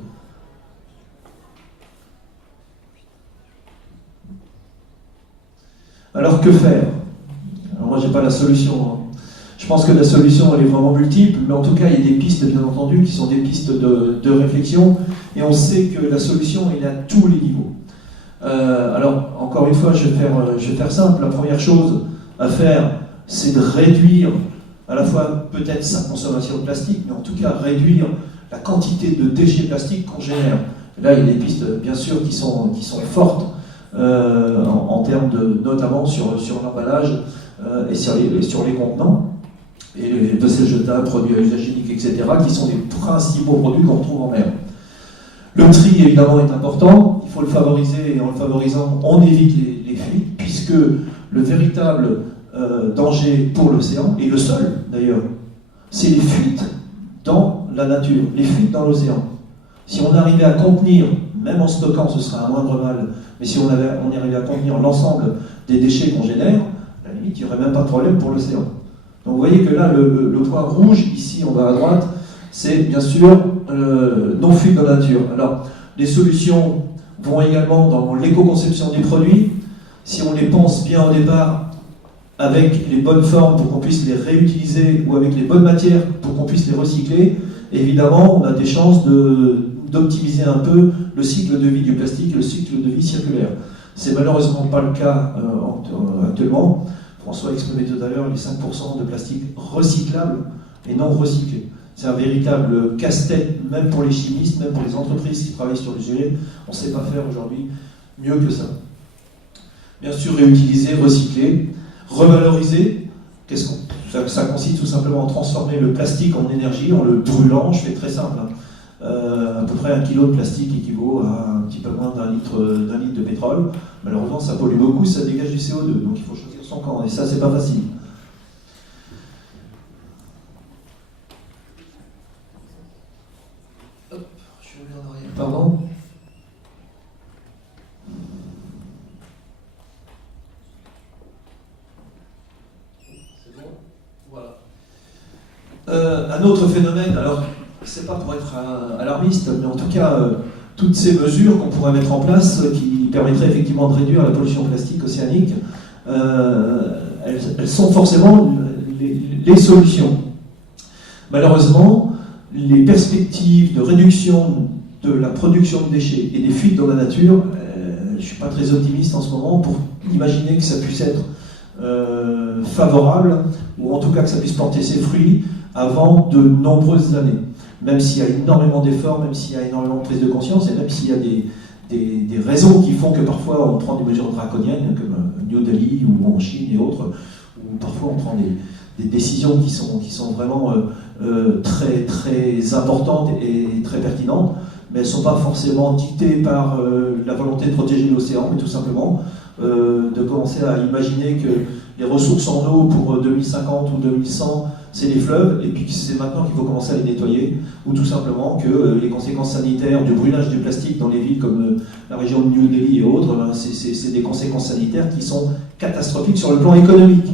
Alors que faire? Alors moi, j'ai pas la solution. Hein. Je pense que la solution, elle est vraiment multiple, mais en tout cas, il y a des pistes, bien entendu, qui sont des pistes de réflexion, et on sait que la solution, elle est à tous les niveaux. Alors, encore une fois, je vais faire simple. La première chose à faire, c'est de réduire à la fois peut-être sa consommation de plastique, mais en tout cas réduire la quantité de déchets plastiques qu'on génère. Là, il y a des pistes, bien sûr, qui sont fortes, en termes notamment sur l'emballage et sur les contenants, et les vaisselles jetables, produits à usage unique, etc., qui sont les principaux produits qu'on retrouve en mer. Le tri, évidemment, est important. Il faut le favoriser, et en le favorisant, on évite les fuites, puisque le véritable danger pour l'océan, et le seul d'ailleurs, c'est les fuites dans la nature, les fuites dans l'océan. Si on arrivait à contenir, même en stockant, ce serait un moindre mal, mais si on arrivait à contenir l'ensemble des déchets qu'on génère, à la limite, il n'y aurait même pas de problème pour l'océan. Donc vous voyez que là, le point rouge, ici en bas à droite, c'est bien sûr non-fuite dans la nature. Alors, les solutions vont également dans l'éco-conception des produits. Si on les pense bien au départ, avec les bonnes formes pour qu'on puisse les réutiliser, ou avec les bonnes matières pour qu'on puisse les recycler, évidemment, on a des chances d'optimiser un peu le cycle de vie du plastique et le cycle de vie circulaire. C'est malheureusement pas le cas actuellement. François a exprimé tout à l'heure les 5% de plastique recyclable et non recyclé. C'est un véritable casse-tête, même pour les chimistes, même pour les entreprises qui travaillent sur le sujet. On ne sait pas faire aujourd'hui mieux que ça. Bien sûr, réutiliser, recycler, revaloriser. Ça consiste tout simplement à transformer le plastique en énergie, en le brûlant. Je fais très simple. À peu près 1 kg de plastique équivaut à un petit peu moins d'un litre de pétrole. Malheureusement, ça pollue beaucoup, ça dégage du CO2. Donc il faut choisir son camp. Et ça, c'est pas facile. Hop, je reviens en arrière. Pardon ? C'est bon ? Voilà. Un autre phénomène, alors c'est pas pour être alarmiste, mais en tout cas, toutes ces mesures qu'on pourrait mettre en place qui permettraient effectivement de réduire la pollution plastique océanique, elles sont forcément les solutions. Malheureusement, les perspectives de réduction de la production de déchets et des fuites dans la nature, je ne suis pas très optimiste en ce moment pour imaginer que ça puisse être favorable, ou en tout cas que ça puisse porter ses fruits avant de nombreuses années. Même s'il y a énormément d'efforts, même s'il y a énormément de prise de conscience, et même s'il y a des raisons qui font que parfois on prend des mesures draconiennes, comme New Delhi ou en Chine et autres, où parfois on prend des décisions qui sont vraiment très, très importantes et très pertinentes, mais elles ne sont pas forcément dictées par la volonté de protéger l'océan, mais tout simplement de commencer à imaginer que les ressources en eau pour 2050 ou 2100, c'est les fleuves, et puis c'est maintenant qu'il faut commencer à les nettoyer, ou tout simplement que les conséquences sanitaires du brûlage du plastique dans les villes comme la région de New Delhi et autres, c'est des conséquences sanitaires qui sont catastrophiques sur le plan économique.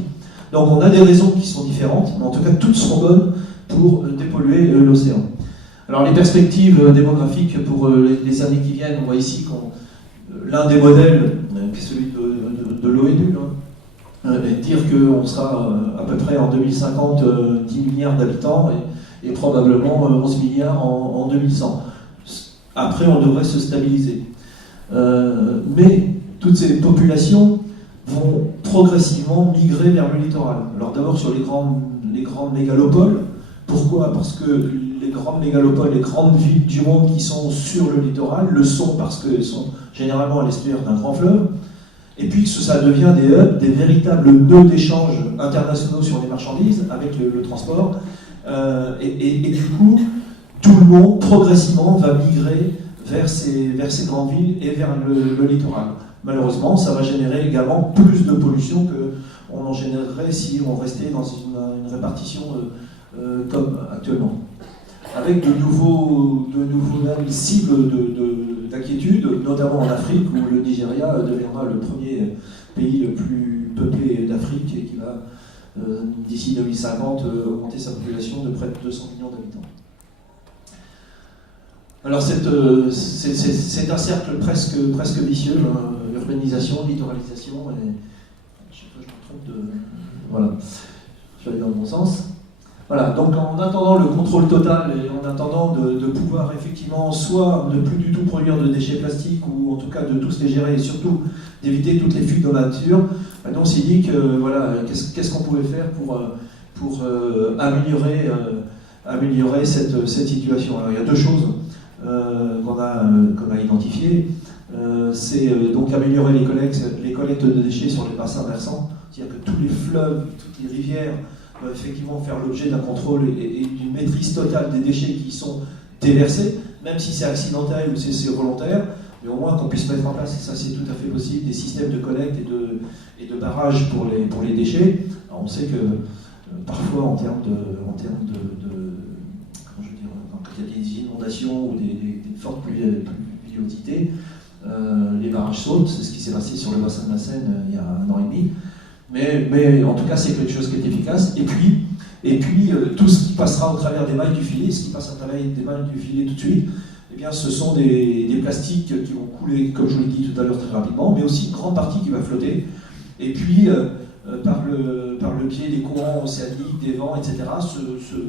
Donc on a des raisons qui sont différentes, mais en tout cas toutes seront bonnes pour dépolluer l'océan. Alors les perspectives démographiques pour les années qui viennent, on voit ici l'un des modèles, qui est celui de l'ONU, et dire qu'on sera à peu près en 2050 10 milliards d'habitants et probablement 11 milliards en 2100. Après, on devrait se stabiliser. Mais toutes ces populations vont progressivement migrer vers le littoral. Alors d'abord sur les grandes mégalopoles. Pourquoi ? Parce que les grandes mégalopoles, les grandes villes du monde qui sont sur le littoral le sont parce qu'elles sont généralement à l'estuaire d'un grand fleuve. Et puis que ça devient des hubs, des véritables nœuds d'échange internationaux sur les marchandises avec le transport. Et du coup, tout le monde progressivement va migrer vers ces grandes villes et vers le littoral. Malheureusement, ça va générer également plus de pollution qu'on en générerait si on restait dans une répartition comme actuellement. Avec de nouveaux cibles d'inquiétude, notamment en Afrique, où le Nigeria deviendra le premier pays le plus peuplé d'Afrique et qui va, d'ici 2050, augmenter sa population de près de 200 millions d'habitants. Alors c'est un cercle presque vicieux, hein, urbanisation, littoralisation, et je sais pas, je me trompe de... Voilà, je vais aller dans le bon sens. Voilà, donc en attendant le contrôle total et en attendant de pouvoir effectivement soit ne plus du tout produire de déchets plastiques ou en tout cas de tous les gérer et surtout d'éviter toutes les fuites dans la nature, on s'est dit que voilà, qu'est-ce qu'on pouvait faire pour améliorer cette situation. Alors il y a deux choses qu'on a identifiées. C'est donc améliorer les collectes de déchets sur les bassins versants, c'est-à-dire que tous les fleuves, toutes les rivières doivent effectivement faire l'objet d'un contrôle et d'une maîtrise totale des déchets qui sont déversés, même si c'est accidentel ou c'est volontaire, mais au moins qu'on puisse mettre en place, et ça c'est tout à fait possible, des systèmes de collecte et de barrage pour les déchets. Alors on sait que parfois en termes de comment je veux dire, quand il y a des inondations ou des fortes pluviosités, les barrages sautent, c'est ce qui s'est passé sur le bassin de la Seine il y a 1 an et demi. Mais en tout cas, c'est quelque chose qui est efficace. Et puis tout ce qui passera au travers des mailles du filet, ce qui passe au travers des mailles du filet tout de suite, eh bien, ce sont des plastiques qui vont couler, comme je vous l'ai dit tout à l'heure, très rapidement, mais aussi une grande partie qui va flotter. Et puis, par le biais des courants océaniques, des vents, etc.,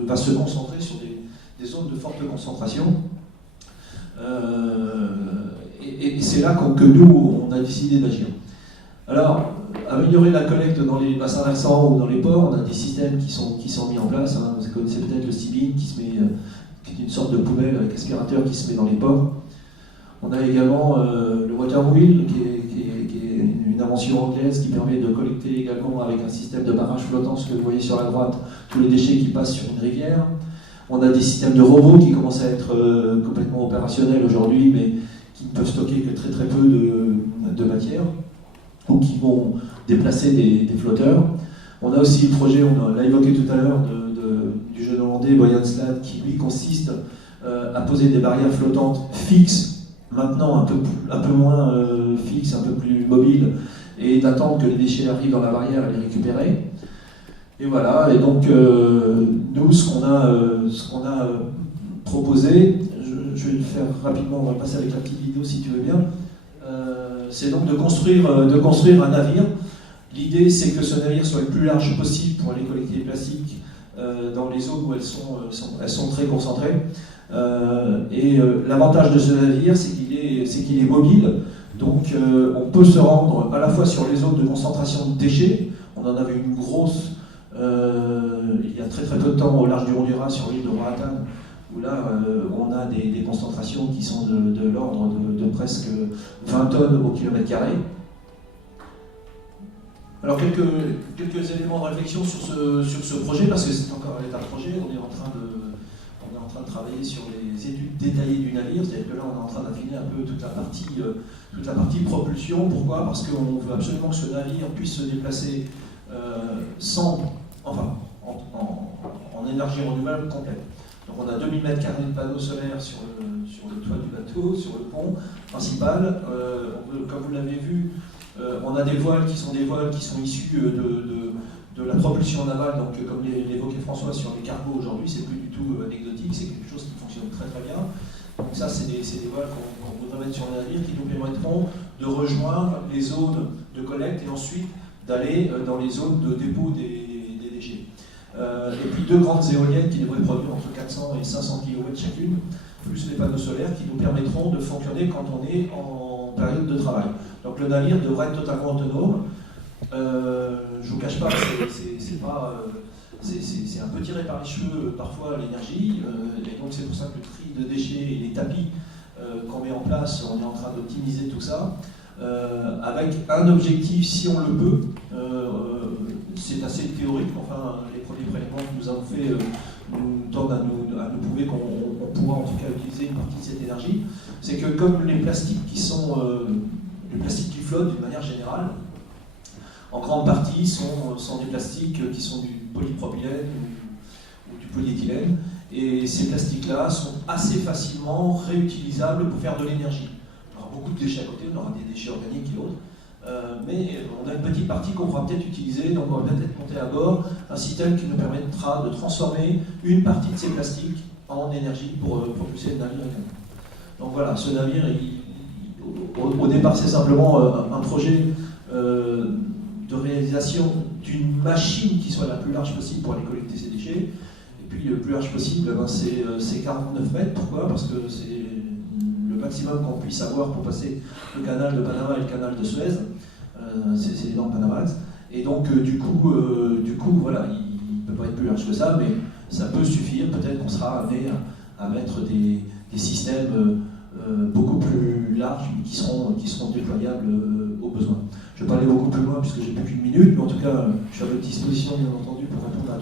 va se concentrer sur des zones de forte concentration. Et c'est là que nous, on a décidé d'agir. Alors, améliorer la collecte dans les bassins versants ou dans les ports, on a des systèmes qui sont mis en place. Hein. Vous connaissez peut-être le Sea-Beam qui est une sorte de poubelle avec aspirateur qui se met dans les ports. On a également le Water Wheel, qui est une invention anglaise qui permet de collecter également avec un système de barrage flottant, ce que vous voyez sur la droite, tous les déchets qui passent sur une rivière. On a des systèmes de robots qui commencent à être complètement opérationnels aujourd'hui, mais qui ne peuvent stocker que très très peu de matière, ou qui vont déplacer des flotteurs. On a aussi le projet, on l'a évoqué tout à l'heure, du jeune hollandais Boyan Slat, qui lui consiste à poser des barrières flottantes fixes, maintenant un peu moins fixes, un peu plus mobiles, et d'attendre que les déchets arrivent dans la barrière et les récupérer. Et voilà, et donc nous, ce qu'on a proposé, je vais le faire rapidement, on va passer avec la petite vidéo si tu veux bien, c'est donc de construire un navire. L'idée, c'est que ce navire soit le plus large possible pour aller collecter les plastiques dans les zones où elles sont très concentrées. L'avantage de ce navire, c'est qu'il est mobile. Donc, on peut se rendre à la fois sur les zones de concentration de déchets. On en avait une grosse il y a très très peu de temps au large du Honduras, sur l'île de Roatán, où là, on a des concentrations qui sont de l'ordre de presque 20 tonnes au kilomètre carré. Alors, quelques éléments de réflexion sur ce projet, parce que c'est encore à l'état de projet. On est en train de travailler sur les études détaillées du navire, c'est-à-dire que là, on est en train d'affiner un peu toute la partie propulsion. Pourquoi ? Parce qu'on veut absolument que ce navire puisse se déplacer en énergie renouvelable complète. Donc on a 2000 m² de panneaux solaires sur le toit du bateau, sur le pont principal. Comme vous l'avez vu, on a des voiles qui sont issus de la propulsion navale, donc comme l'évoquait François sur les cargos aujourd'hui, c'est plus du tout anecdotique, c'est quelque chose qui fonctionne très très bien. Donc ça, c'est des voiles qu'on voudrait mettre sur le navire qui nous permettront de rejoindre les zones de collecte et ensuite d'aller dans les zones de dépôt des déchets. Et puis 2 grandes éoliennes qui devraient produire entre 400 et 500 kW chacune, plus les panneaux solaires qui nous permettront de fonctionner quand on est en période de travail. Donc le navire devrait être totalement autonome. Je ne vous cache pas, c'est un peu tiré par les cheveux parfois l'énergie, et donc c'est pour ça que le tri de déchets et les tapis qu'on met en place, on est en train d'optimiser tout ça. Avec un objectif, si on le peut, c'est assez théorique, enfin les premiers prélèvements que nous avons fait nous tendent à nous prouver qu'on pourra en tout cas utiliser une partie de cette énergie. C'est que comme les plastiques qui flottent d'une manière générale, en grande partie sont des plastiques qui sont du polypropylène ou du polyéthylène. Et ces plastiques-là sont assez facilement réutilisables pour faire de l'énergie. On aura beaucoup de déchets à côté, on aura des déchets organiques et autres. Mais on a une petite partie qu'on pourra peut-être utiliser, donc on va peut-être monter à bord un système qui nous permettra de transformer une partie de ces plastiques en énergie pour propulser le navire. Donc voilà, ce navire, au départ, c'est simplement un projet de réalisation d'une machine qui soit la plus large possible pour aller collecter ces déchets. Et puis le plus large possible, c'est 49 mètres. Pourquoi? Parce que c'est le maximum qu'on puisse avoir pour passer le canal de Panama et le canal de Suez. C'est les normes Panamax. Et donc du coup voilà, il ne peut pas être plus large que ça, mais ça peut suffire. Peut-être qu'on sera amené à mettre des systèmes beaucoup plus larges qui seront déployables au besoin. Je vais pas aller beaucoup plus loin puisque j'ai plus qu'une minute, mais en tout cas, je suis à votre disposition, bien entendu, pour répondre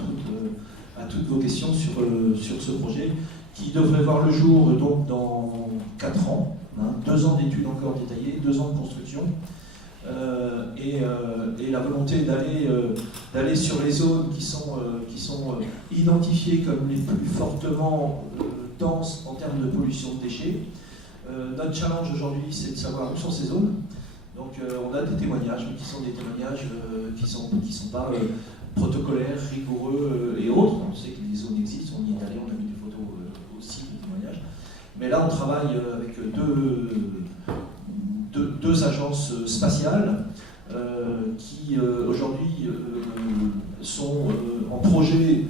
à toutes vos questions sur ce projet qui devrait voir le jour donc, dans 4 ans, 2 ans d'études encore détaillées, 2 ans de construction, et la volonté d'aller sur les zones qui sont identifiées comme les plus fortement denses en termes de pollution de déchets. Notre challenge aujourd'hui, c'est de savoir où sont ces zones. Donc on a des témoignages, mais qui sont des témoignages qui sont pas protocolaires, rigoureux et autres. On sait que les zones existent, on y est allé, on a mis des photos aussi, des témoignages. Mais là, on travaille avec deux agences spatiales qui aujourd'hui sont en projet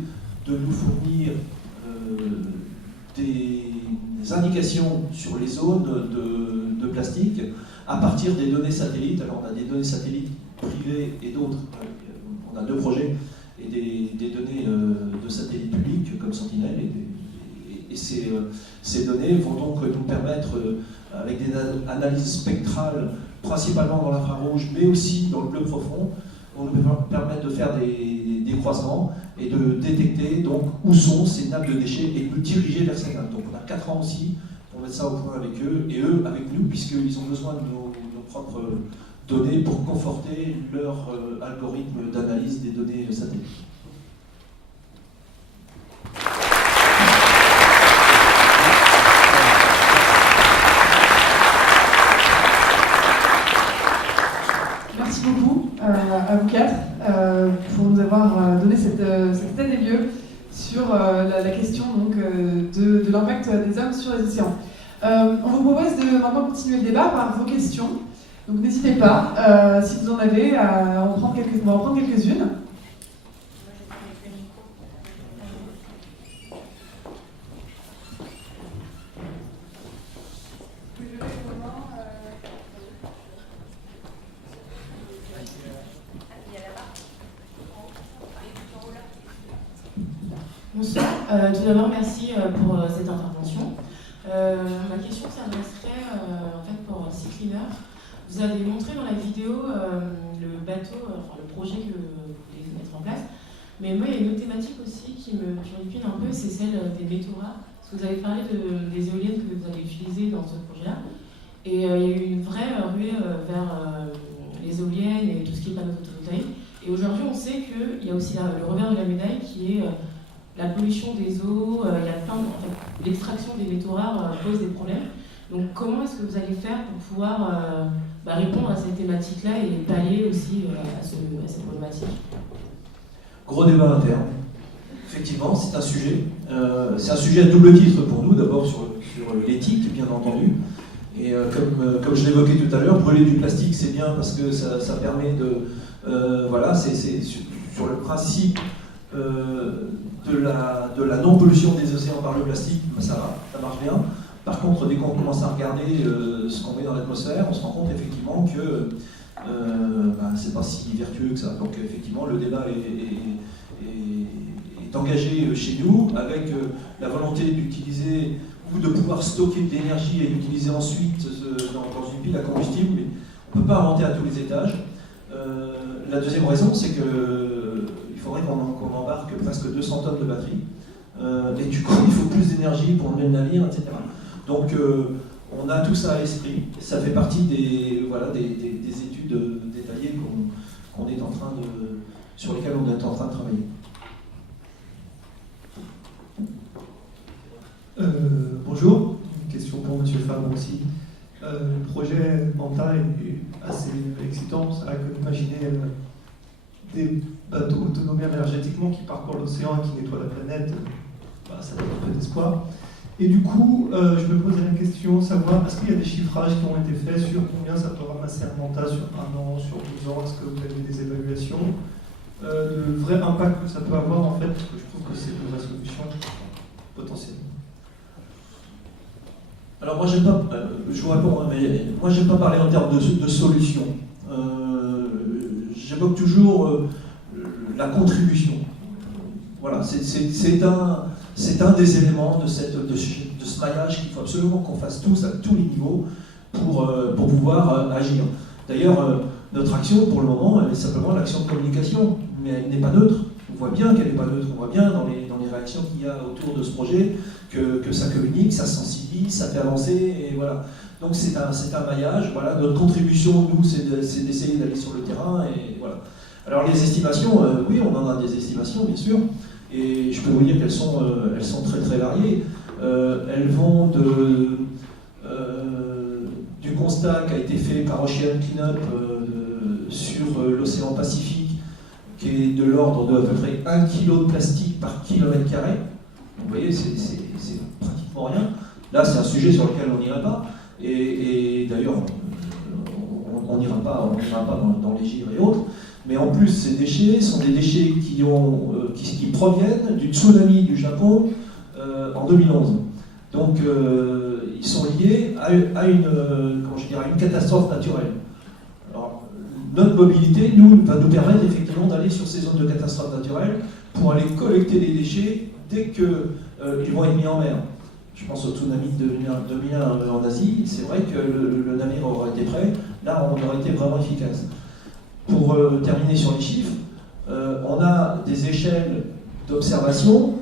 de nous fournir des indications sur les zones de plastique à partir des données satellites. Alors on a des données satellites privées et d'autres, on a 2 projets, et des données de satellites publics comme Sentinel, et ces données vont donc nous permettre, avec des analyses spectrales, principalement dans l'infrarouge, mais aussi dans le bleu profond, vont nous permettre de faire des croisements et de détecter donc où sont ces nappes de déchets et de nous diriger vers ces nappes. Donc on a 4 ans aussi pour mettre ça au point avec eux, et eux avec nous, puisqu'ils ont besoin de nos propres données pour conforter leur algorithme d'analyse des données satellites. Merci beaucoup à vous 4 pour nous avoir donné cette état des lieux sur la question donc, de l'impact des hommes sur les océans. On vous propose de maintenant continuer le débat par vos questions. Donc n'hésitez pas, si vous en avez, à en prendre quelques-unes. Bonsoir. Tout d'abord, merci pour cette intervention. Ma question s'adresserait en fait pour Sea-Cleaner. Vous avez montré dans la vidéo le bateau, enfin le projet que vous voulez mettre en place. Mais moi, il y a une autre thématique aussi qui me turlupine un peu, c'est celle des métaux rares. Parce que vous avez parlé des éoliennes que vous avez utilisées dans ce projet-là. Et il y a eu une vraie ruée vers les éoliennes et tout ce qui est panneaux photovoltaïques. Et aujourd'hui, on sait qu'il y a aussi le revers de la médaille qui est la pollution des eaux, il y a plein l'extraction des métaux rares pose des problèmes. Donc comment est-ce que vous allez faire pour pouvoir répondre à cette thématique-là et pallier aussi à cette problématique? Gros débat interne. Effectivement, c'est un sujet. C'est un sujet à double titre pour nous, d'abord sur l'éthique, bien entendu. Et comme je l'évoquais tout à l'heure, brûler du plastique, c'est bien parce que ça permet de... voilà, c'est sur le principe de la non-pollution des océans par le plastique, ça va, ça marche bien. Par contre, dès qu'on commence à regarder ce qu'on met dans l'atmosphère, on se rend compte effectivement que c'est pas si vertueux que ça. Donc effectivement, le débat est engagé chez nous avec la volonté d'utiliser ou de pouvoir stocker de l'énergie et l'utiliser ensuite dans une pile à combustible, mais on ne peut pas inventer à tous les étages. La deuxième raison, c'est qu'il faudrait qu'on embarque presque 200 tonnes de batterie, et du coup, il faut plus d'énergie pour emmener le navire, etc. Donc, on a tout ça à l'esprit. Ça fait partie des études détaillées sur lesquelles on est en train de travailler. Bonjour, une question pour M. Fabre aussi. Le projet Manta est assez excitant. C'est vrai que d'imaginer des bateaux autonomes énergétiquement qui parcourent l'océan et qui nettoient la planète, ça donne un peu d'espoir. Et du coup, je me posais la question, savoir, est-ce qu'il y a des chiffrages qui ont été faits sur combien ça peut ramasser un Manta sur 1 an, sur 12 ans? Est-ce que vous avez des évaluations le vrai impact que ça peut avoir en fait? Parce que je trouve que c'est une vraie solution potentielle. Alors moi j'aime pas, je vous réponds, hein, mais moi j'aime pas parler en termes de solution. J'évoque toujours la contribution. Voilà, c'est un des éléments de ce maillage qu'il faut absolument qu'on fasse tous à tous les niveaux pour pouvoir agir. D'ailleurs, notre action pour le moment, elle est simplement l'action de communication, mais elle n'est pas neutre. On voit bien qu'elle n'est pas neutre, on voit bien dans les réactions qu'il y a autour de ce projet que ça communique, ça sensibilise, ça fait avancer, et voilà. Donc c'est un maillage, voilà. Notre contribution, nous, c'est d'essayer d'aller sur le terrain, et voilà. Alors les estimations, oui, on en a des estimations, bien sûr, et je peux vous dire qu'elles sont très très variées. Elles vont du constat qui a été fait par Ocean Cleanup sur l'océan Pacifique, qui est de l'ordre de à peu près 1 kg de plastique par kilomètre carré. Vous voyez, c'est pratiquement rien. Là, c'est un sujet sur lequel on n'irait pas. Et d'ailleurs, on n'ira pas dans les gires et autres. Mais en plus, ces déchets sont des déchets qui proviennent du tsunami du Japon en 2011. Donc, ils sont liés à une catastrophe naturelle. Alors, notre mobilité, va nous permettre effectivement d'aller sur ces zones de catastrophe naturelle pour aller collecter les déchets dès qu'ils vont être mis en mer. Je pense au tsunami de 2001 en Asie. C'est vrai que le navire aurait été prêt. Là, on aurait été vraiment efficace. Pour terminer sur les chiffres, on a des échelles d'observation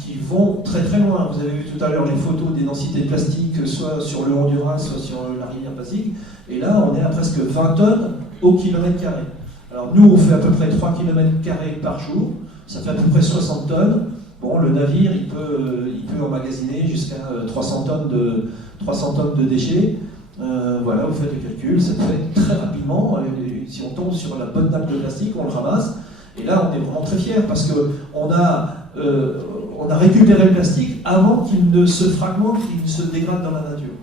qui vont très très loin. Vous avez vu tout à l'heure les photos des densités de plastique, soit sur le Honduras, soit sur la rivière Pacifique. Et là, on est à presque 20 tonnes au kilomètre carré. Alors nous, on fait à peu près 3 km par jour. Ça fait à peu près 60 tonnes. Bon, le navire, il peut emmagasiner jusqu'à 300 tonnes de déchets. Voilà, vous faites le calcul, ça peut être très rapidement. Si on tombe sur la bonne nappe de plastique, on le ramasse. Et là, on est vraiment très fiers parce qu'on a récupéré le plastique avant qu'il ne se fragmente, qu'il ne se dégrade dans la nature.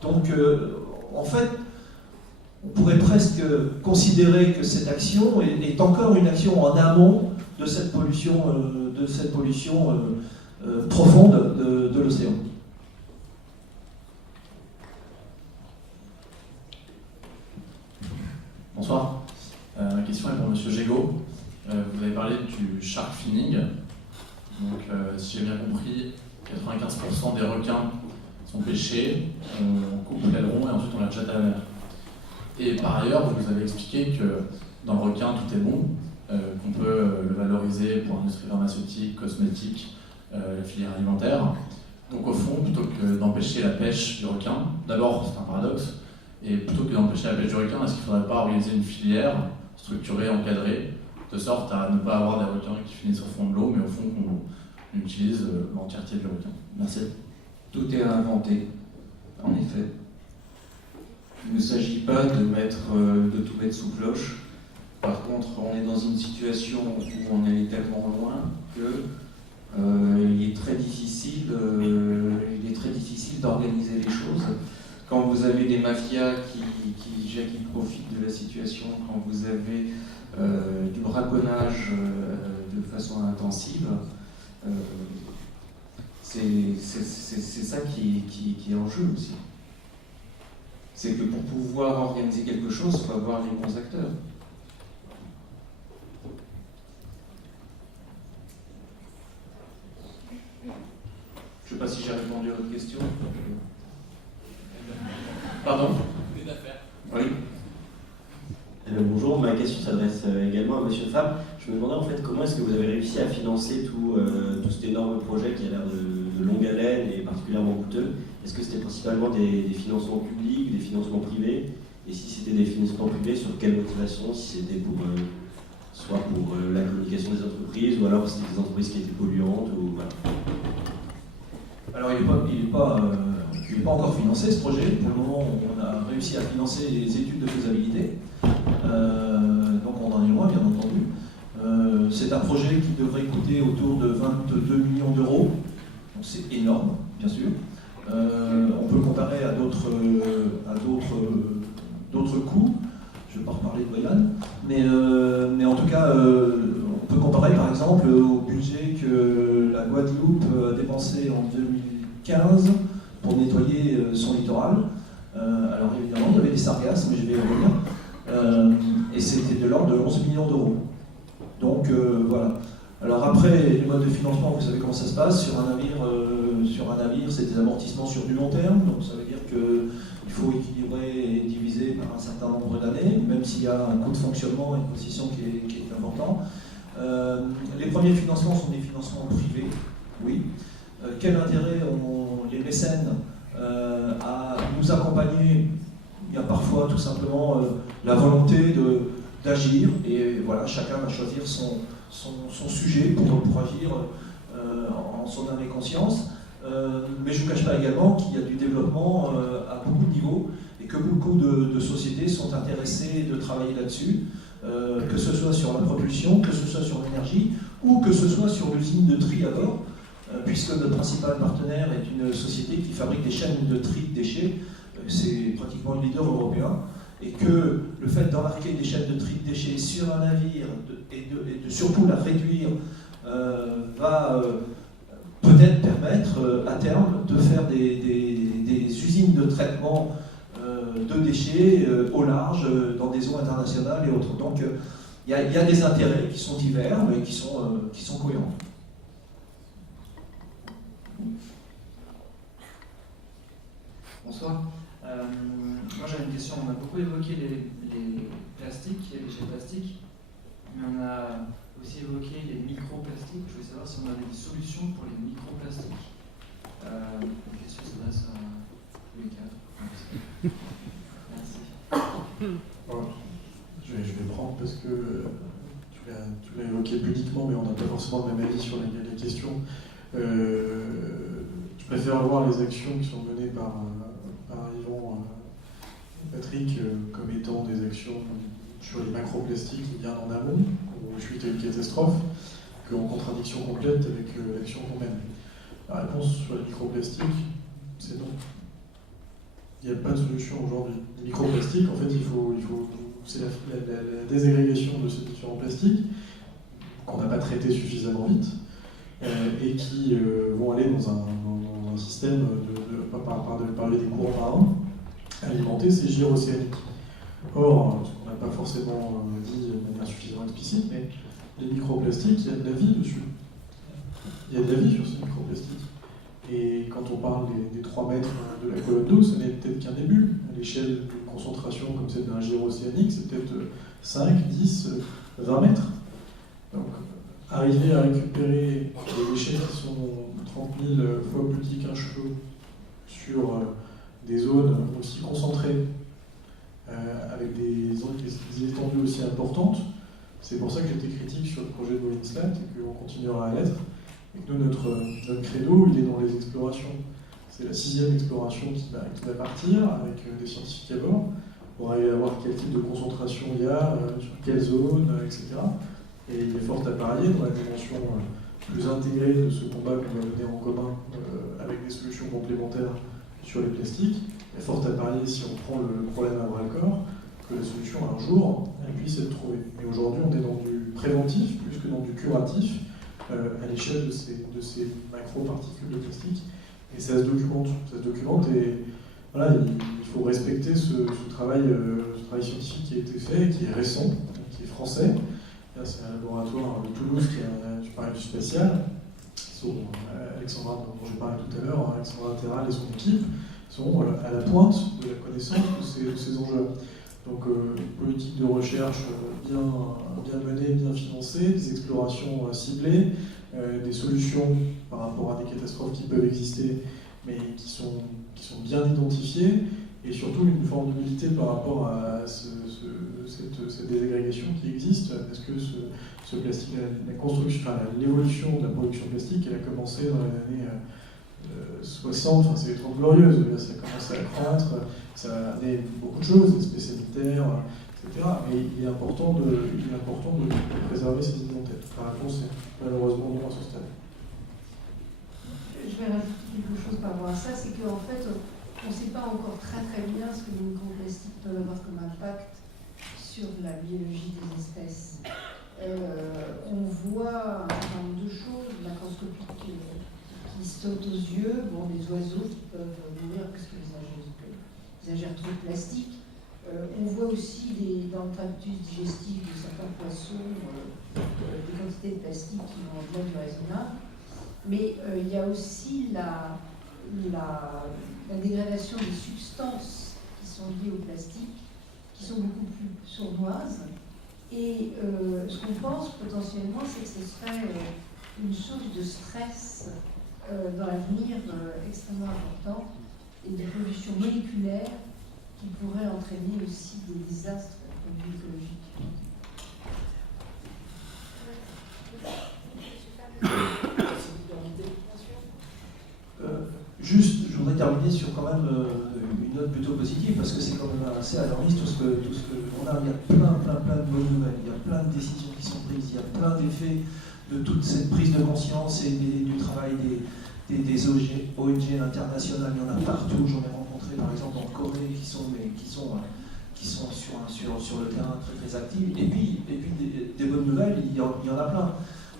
Donc, en fait, on pourrait presque considérer que cette action est encore une action en amont de cette pollution, profonde de l'océan. Bonsoir. Ma question est pour M. Gégaud. Vous avez parlé du shark finning. Donc, si j'ai bien compris, 95% des requins sont pêchés, on coupe l'aileron et ensuite on la jette à la mer. Et par ailleurs, vous avez expliqué que dans le requin, tout est bon, qu'on peut le valoriser pour l'industrie pharmaceutique, cosmétique, la filière alimentaire. Donc au fond, plutôt que d'empêcher la pêche du requin, d'abord c'est un paradoxe, et plutôt que d'empêcher la pêche du requin, est-ce qu'il ne faudrait pas organiser une filière structurée, encadrée, de sorte à ne pas avoir des requins qui finissent au fond de l'eau, mais au fond qu'on utilise l'entièreté du requin? Merci. Tout est à inventer, en effet. Il ne s'agit pas de tout mettre sous cloche. Par contre, on est dans une situation où on est tellement loin que il est très difficile d'organiser les choses. Quand vous avez des mafias qui profitent de la situation, quand vous avez du braconnage de façon intensive, c'est ça qui est en jeu aussi. C'est que pour pouvoir organiser quelque chose, il faut avoir les bons acteurs. Je ne sais pas si j'ai répondu à votre question. Pardon? Oui. Bonjour, ma question s'adresse également à M. Fabre. Je me demandais en fait comment est-ce que vous avez réussi à financer tout cet énorme projet qui a l'air de longue haleine et particulièrement coûteux. Est-ce que c'était principalement des financements publics, des financements privés? Et si c'était des financements privés, sur quelle motivation? Si c'était soit pour la communication des entreprises, ou alors si c'était des entreprises qui étaient polluantes, ou voilà. Alors il n'est pas encore financé ce projet. Pour le moment, on a réussi à financer les études de faisabilité. Donc on en est loin, bien entendu. C'est un projet qui devrait coûter autour de 22 millions d'euros. C'est énorme, bien sûr. On peut comparer à d'autres coûts. Je ne vais pas reparler de Boyan, mais en tout cas, on peut comparer par exemple au budget que la Guadeloupe a dépensé en 2015 pour nettoyer son littoral. Alors évidemment, il y avait des sargasses, mais je vais y revenir. Et c'était de l'ordre de 11 millions d'euros. Donc voilà. Alors après, les modes de financement, vous savez comment ça se passe. Sur un navire, c'est des amortissements sur du long terme. Donc ça veut dire qu'il faut équilibrer et diviser par un certain nombre d'années, même s'il y a un coût de fonctionnement et une position qui est important. Les premiers financements sont des financements privés, oui. Quel intérêt ont les mécènes à nous accompagner? Il y a parfois tout simplement la volonté d'agir, et voilà, chacun va choisir son sujet pour agir en son âme et conscience. Mais je ne vous cache pas également qu'il y a du développement à beaucoup de niveaux et que beaucoup de sociétés sont intéressées de travailler là-dessus, que ce soit sur la propulsion, que ce soit sur l'énergie ou que ce soit sur l'usine de tri à bord, puisque notre principal partenaire est une société qui fabrique des chaînes de tri de déchets. C'est pratiquement le leader européen. Et que le fait d'embarquer des chaînes de tri de déchets sur un navire et de surtout la réduire va peut-être permettre à terme de faire des usines de traitement de déchets au large, dans des eaux internationales et autres. Donc il y a des intérêts qui sont divers, mais qui sont cohérents. Bonsoir. Moi j'avais une question. On a beaucoup évoqué les plastiques, les déchets plastiques, mais on a aussi évoqué les microplastiques. Je voulais savoir si on avait des solutions pour les microplastiques. La question s'adresse à tous les quatre. Merci. Voilà. Je vais prendre parce que tu l'as évoqué publiquement, mais on n'a pas forcément le même avis sur les questions. Je préfère voir les actions qui sont menées par Yvan Patrick comme étant des actions sur les macroplastiques bien en amont, ou suite à une catastrophe, qu'en contradiction complète avec l'action qu'on mène. La réponse sur les microplastiques, c'est non. Il n'y a pas de solution aujourd'hui. Les microplastiques, en fait, c'est la désagrégation de ces différents plastiques qu'on n'a pas traité suffisamment vite et qui vont aller dans un système par des courants marins alimenter ces gyres océaniques. Or, ce qu'on n'a pas forcément dit de manière suffisamment explicite, mais les microplastiques, il y a de la vie dessus. Il y a de la vie sur ces microplastiques. Et quand on parle des 3 mètres de la colonne d'eau, ce n'est peut-être qu'un début. À l'échelle d'une concentration comme celle d'un gyre océanique, c'est peut-être 5, 10, 20 mètres. Donc, arriver à récupérer des déchets qui sont 30 000 fois plus petits qu'un cheveu sur des zones aussi concentrées, avec des étendues aussi importantes, c'est pour ça que j'étais critique sur le projet de Willinslat et qu'on continuera à l'être. Et que nous, notre credo, il est dans les explorations. C'est la 6e exploration qui va partir, avec des scientifiques à bord, pour aller voir quel type de concentration il y a, sur quelle zone, etc. Et il est fort à parier dans la dimension plus intégrée de ce combat qu'on va mener en commun avec des solutions complémentaires sur les plastiques. Il est fort à parier, si on prend le problème à bras-le-corps, que la solution, un jour, elle puisse être trouvée. Mais aujourd'hui, on est dans du préventif plus que dans du curatif à l'échelle de ces macro-particules de plastique. Et ça se documente et voilà, il faut respecter ce travail scientifique qui a été fait, qui est récent, qui est français. Là, c'est un laboratoire de Toulouse qui parlais du spatial. Alexandra, dont j'ai parlé tout à l'heure, Alexandra Terral et son équipe sont à la pointe de la connaissance de ces enjeux. Donc, une politique de recherche bien menée, bien financée, des explorations ciblées, des solutions par rapport à des catastrophes qui peuvent exister, mais qui sont bien identifiées, et surtout une forme d'humilité par rapport à cette désagrégation qui existe, parce que ce plastique, l'évolution de la production plastique, elle a commencé dans les années 60, enfin, c'est les 30 glorieuses, ça a commencé à croître, ça a amené beaucoup de choses, l'aspect sanitaire, etc. Mais il est important de préserver ces identités. La réponse est malheureusement non à ce stade. Je vais rajouter quelque chose par rapport à ça, c'est qu'en fait, on ne sait pas encore très bien ce que les microplastiques peuvent avoir comme impact sur la biologie des espèces. On voit un certain nombre de choses macroscopiques qui sautent aux yeux, bon, des oiseaux qui peuvent mourir parce qu'ils ingèrent trop de plastique. On voit aussi dans le tractus digestif de certains poissons des quantités de plastique qui vont au-delà du raisonnable. Mais il y a aussi la dégradation des substances qui sont liées au plastique, qui sont beaucoup plus sournoises. Et ce qu'on pense potentiellement, c'est que ce serait une source de stress dans l'avenir extrêmement importante et de pollution moléculaire qui pourrait entraîner aussi des désastres d'un point de vue écologique. Juste, je voudrais terminer sur quand même une note plutôt positive, parce que c'est quand même assez alarmiste tout ce qu'on a. Il y a plein de bonnes nouvelles, il y a plein de décisions qui sont prises, il y a plein d'effets de toute cette prise de conscience et du travail des ONG internationales. Il y en a partout. J'en ai rencontré par exemple en Corée qui sont sur le terrain très actifs. Et puis des bonnes nouvelles, il y en a plein.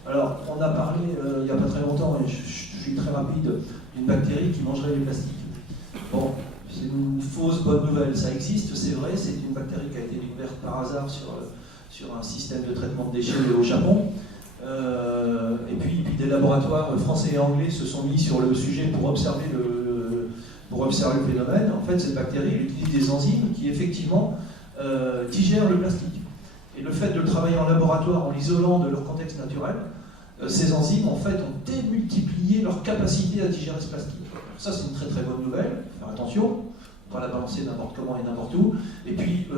Alors, on a parlé il n'y a pas très longtemps, et je suis très rapide, d'une bactérie qui mangerait les plastiques. Bon, c'est une fausse bonne nouvelle, ça existe, c'est vrai, c'est une bactérie qui a été découverte par hasard sur un système de traitement de déchets au Japon. Et puis des laboratoires français et anglais se sont mis sur le sujet pour observer le phénomène. En fait, cette bactérie elle utilise des enzymes qui effectivement digèrent le plastique. Et le fait de travailler en laboratoire en l'isolant de leur contexte naturel, ces enzymes en fait ont démultiplié leur capacité à digérer ce plastique. Ça c'est une très bonne nouvelle, faire attention, on ne peut pas la balancer n'importe comment et n'importe où. Et puis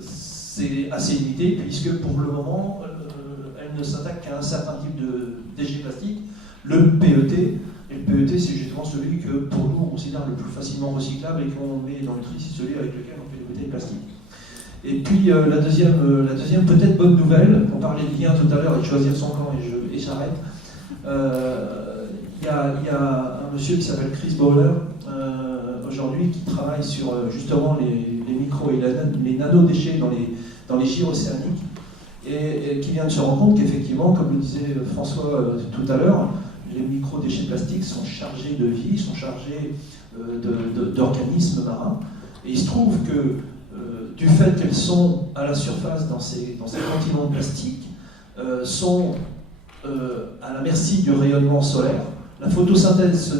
c'est assez limité puisque pour le moment elle ne s'attaque qu'à un certain type de déchets plastiques, le PET. Et le PET c'est justement celui que pour nous on considère le plus facilement recyclable et qu'on met dans le tri, c'est celui avec lequel on fait des bouteilles plastiques. Et puis la deuxième peut-être bonne nouvelle, on parlait de lien tout à l'heure et de choisir son camp et j'arrête. Il y a un monsieur qui s'appelle Chris Bowler aujourd'hui qui travaille sur justement les micros et les nanodéchets dans les gyres océaniques et qui vient de se rendre compte qu'effectivement, comme le disait François tout à l'heure, les micro-déchets plastiques sont chargés de vie, sont chargés d'organismes marins. Et il se trouve que du fait qu'elles sont à la surface dans ces continents de plastique, sont à la merci du rayonnement solaire. La photosynthèse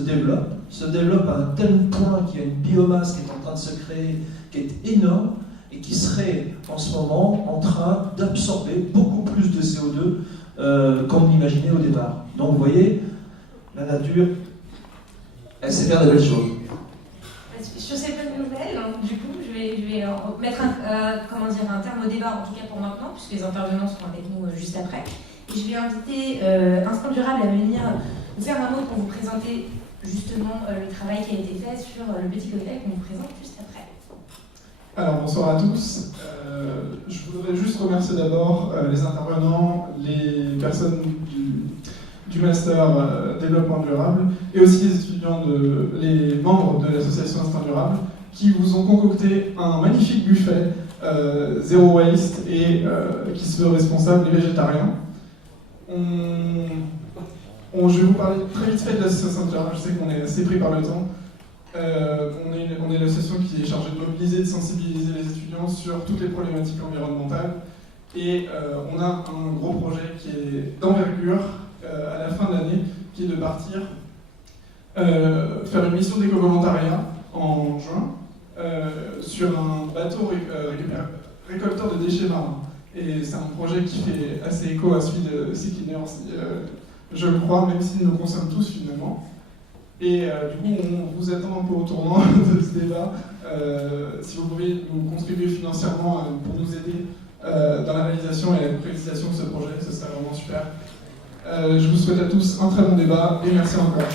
se développe à un tel point qu'il y a une biomasse qui est en train de se créer, qui est énorme, et qui serait en ce moment en train d'absorber beaucoup plus de CO2 qu'on l'imaginait au départ. Donc vous voyez, la nature, elle sait faire de belles choses. Sur ces bonnes nouvelles, du coup, je vais mettre un terme au débat, en tout cas pour maintenant, puisque les intervenants seront avec nous juste après. Et je vais inviter Instinct Durable à venir nous faire un mot pour vous présenter justement le travail qui a été fait sur le petit cocktail qu'on vous présente juste après. Alors bonsoir à tous. Je voudrais juste remercier d'abord les intervenants, les personnes du master développement durable et aussi les étudiants, les membres de l'association Instinct Durable qui vous ont concocté un magnifique buffet zéro waste et qui se veut responsable et végétarien. Je vais vous parler très vite fait de l'association Instinct Durable, je sais qu'on est assez pris par le temps. On est l'association qui est chargée de mobiliser, de sensibiliser les étudiants sur toutes les problématiques environnementales et on a un gros projet qui est d'envergure à la fin de l'année, qui est de partir faire une mission d'éco-volontariat en juin sur un bateau récolteur de déchets marins. Et c'est un projet qui fait assez écho à celui de Sea Cleaners, je le crois, même s'ils nous consomment tous finalement. Et du coup, on vous attend un peu au tournant de ce débat. Si vous pouvez nous contribuer financièrement pour nous aider dans la réalisation et la concrétisation de ce projet, ce serait vraiment super. Je vous souhaite à tous un très bon débat et merci encore.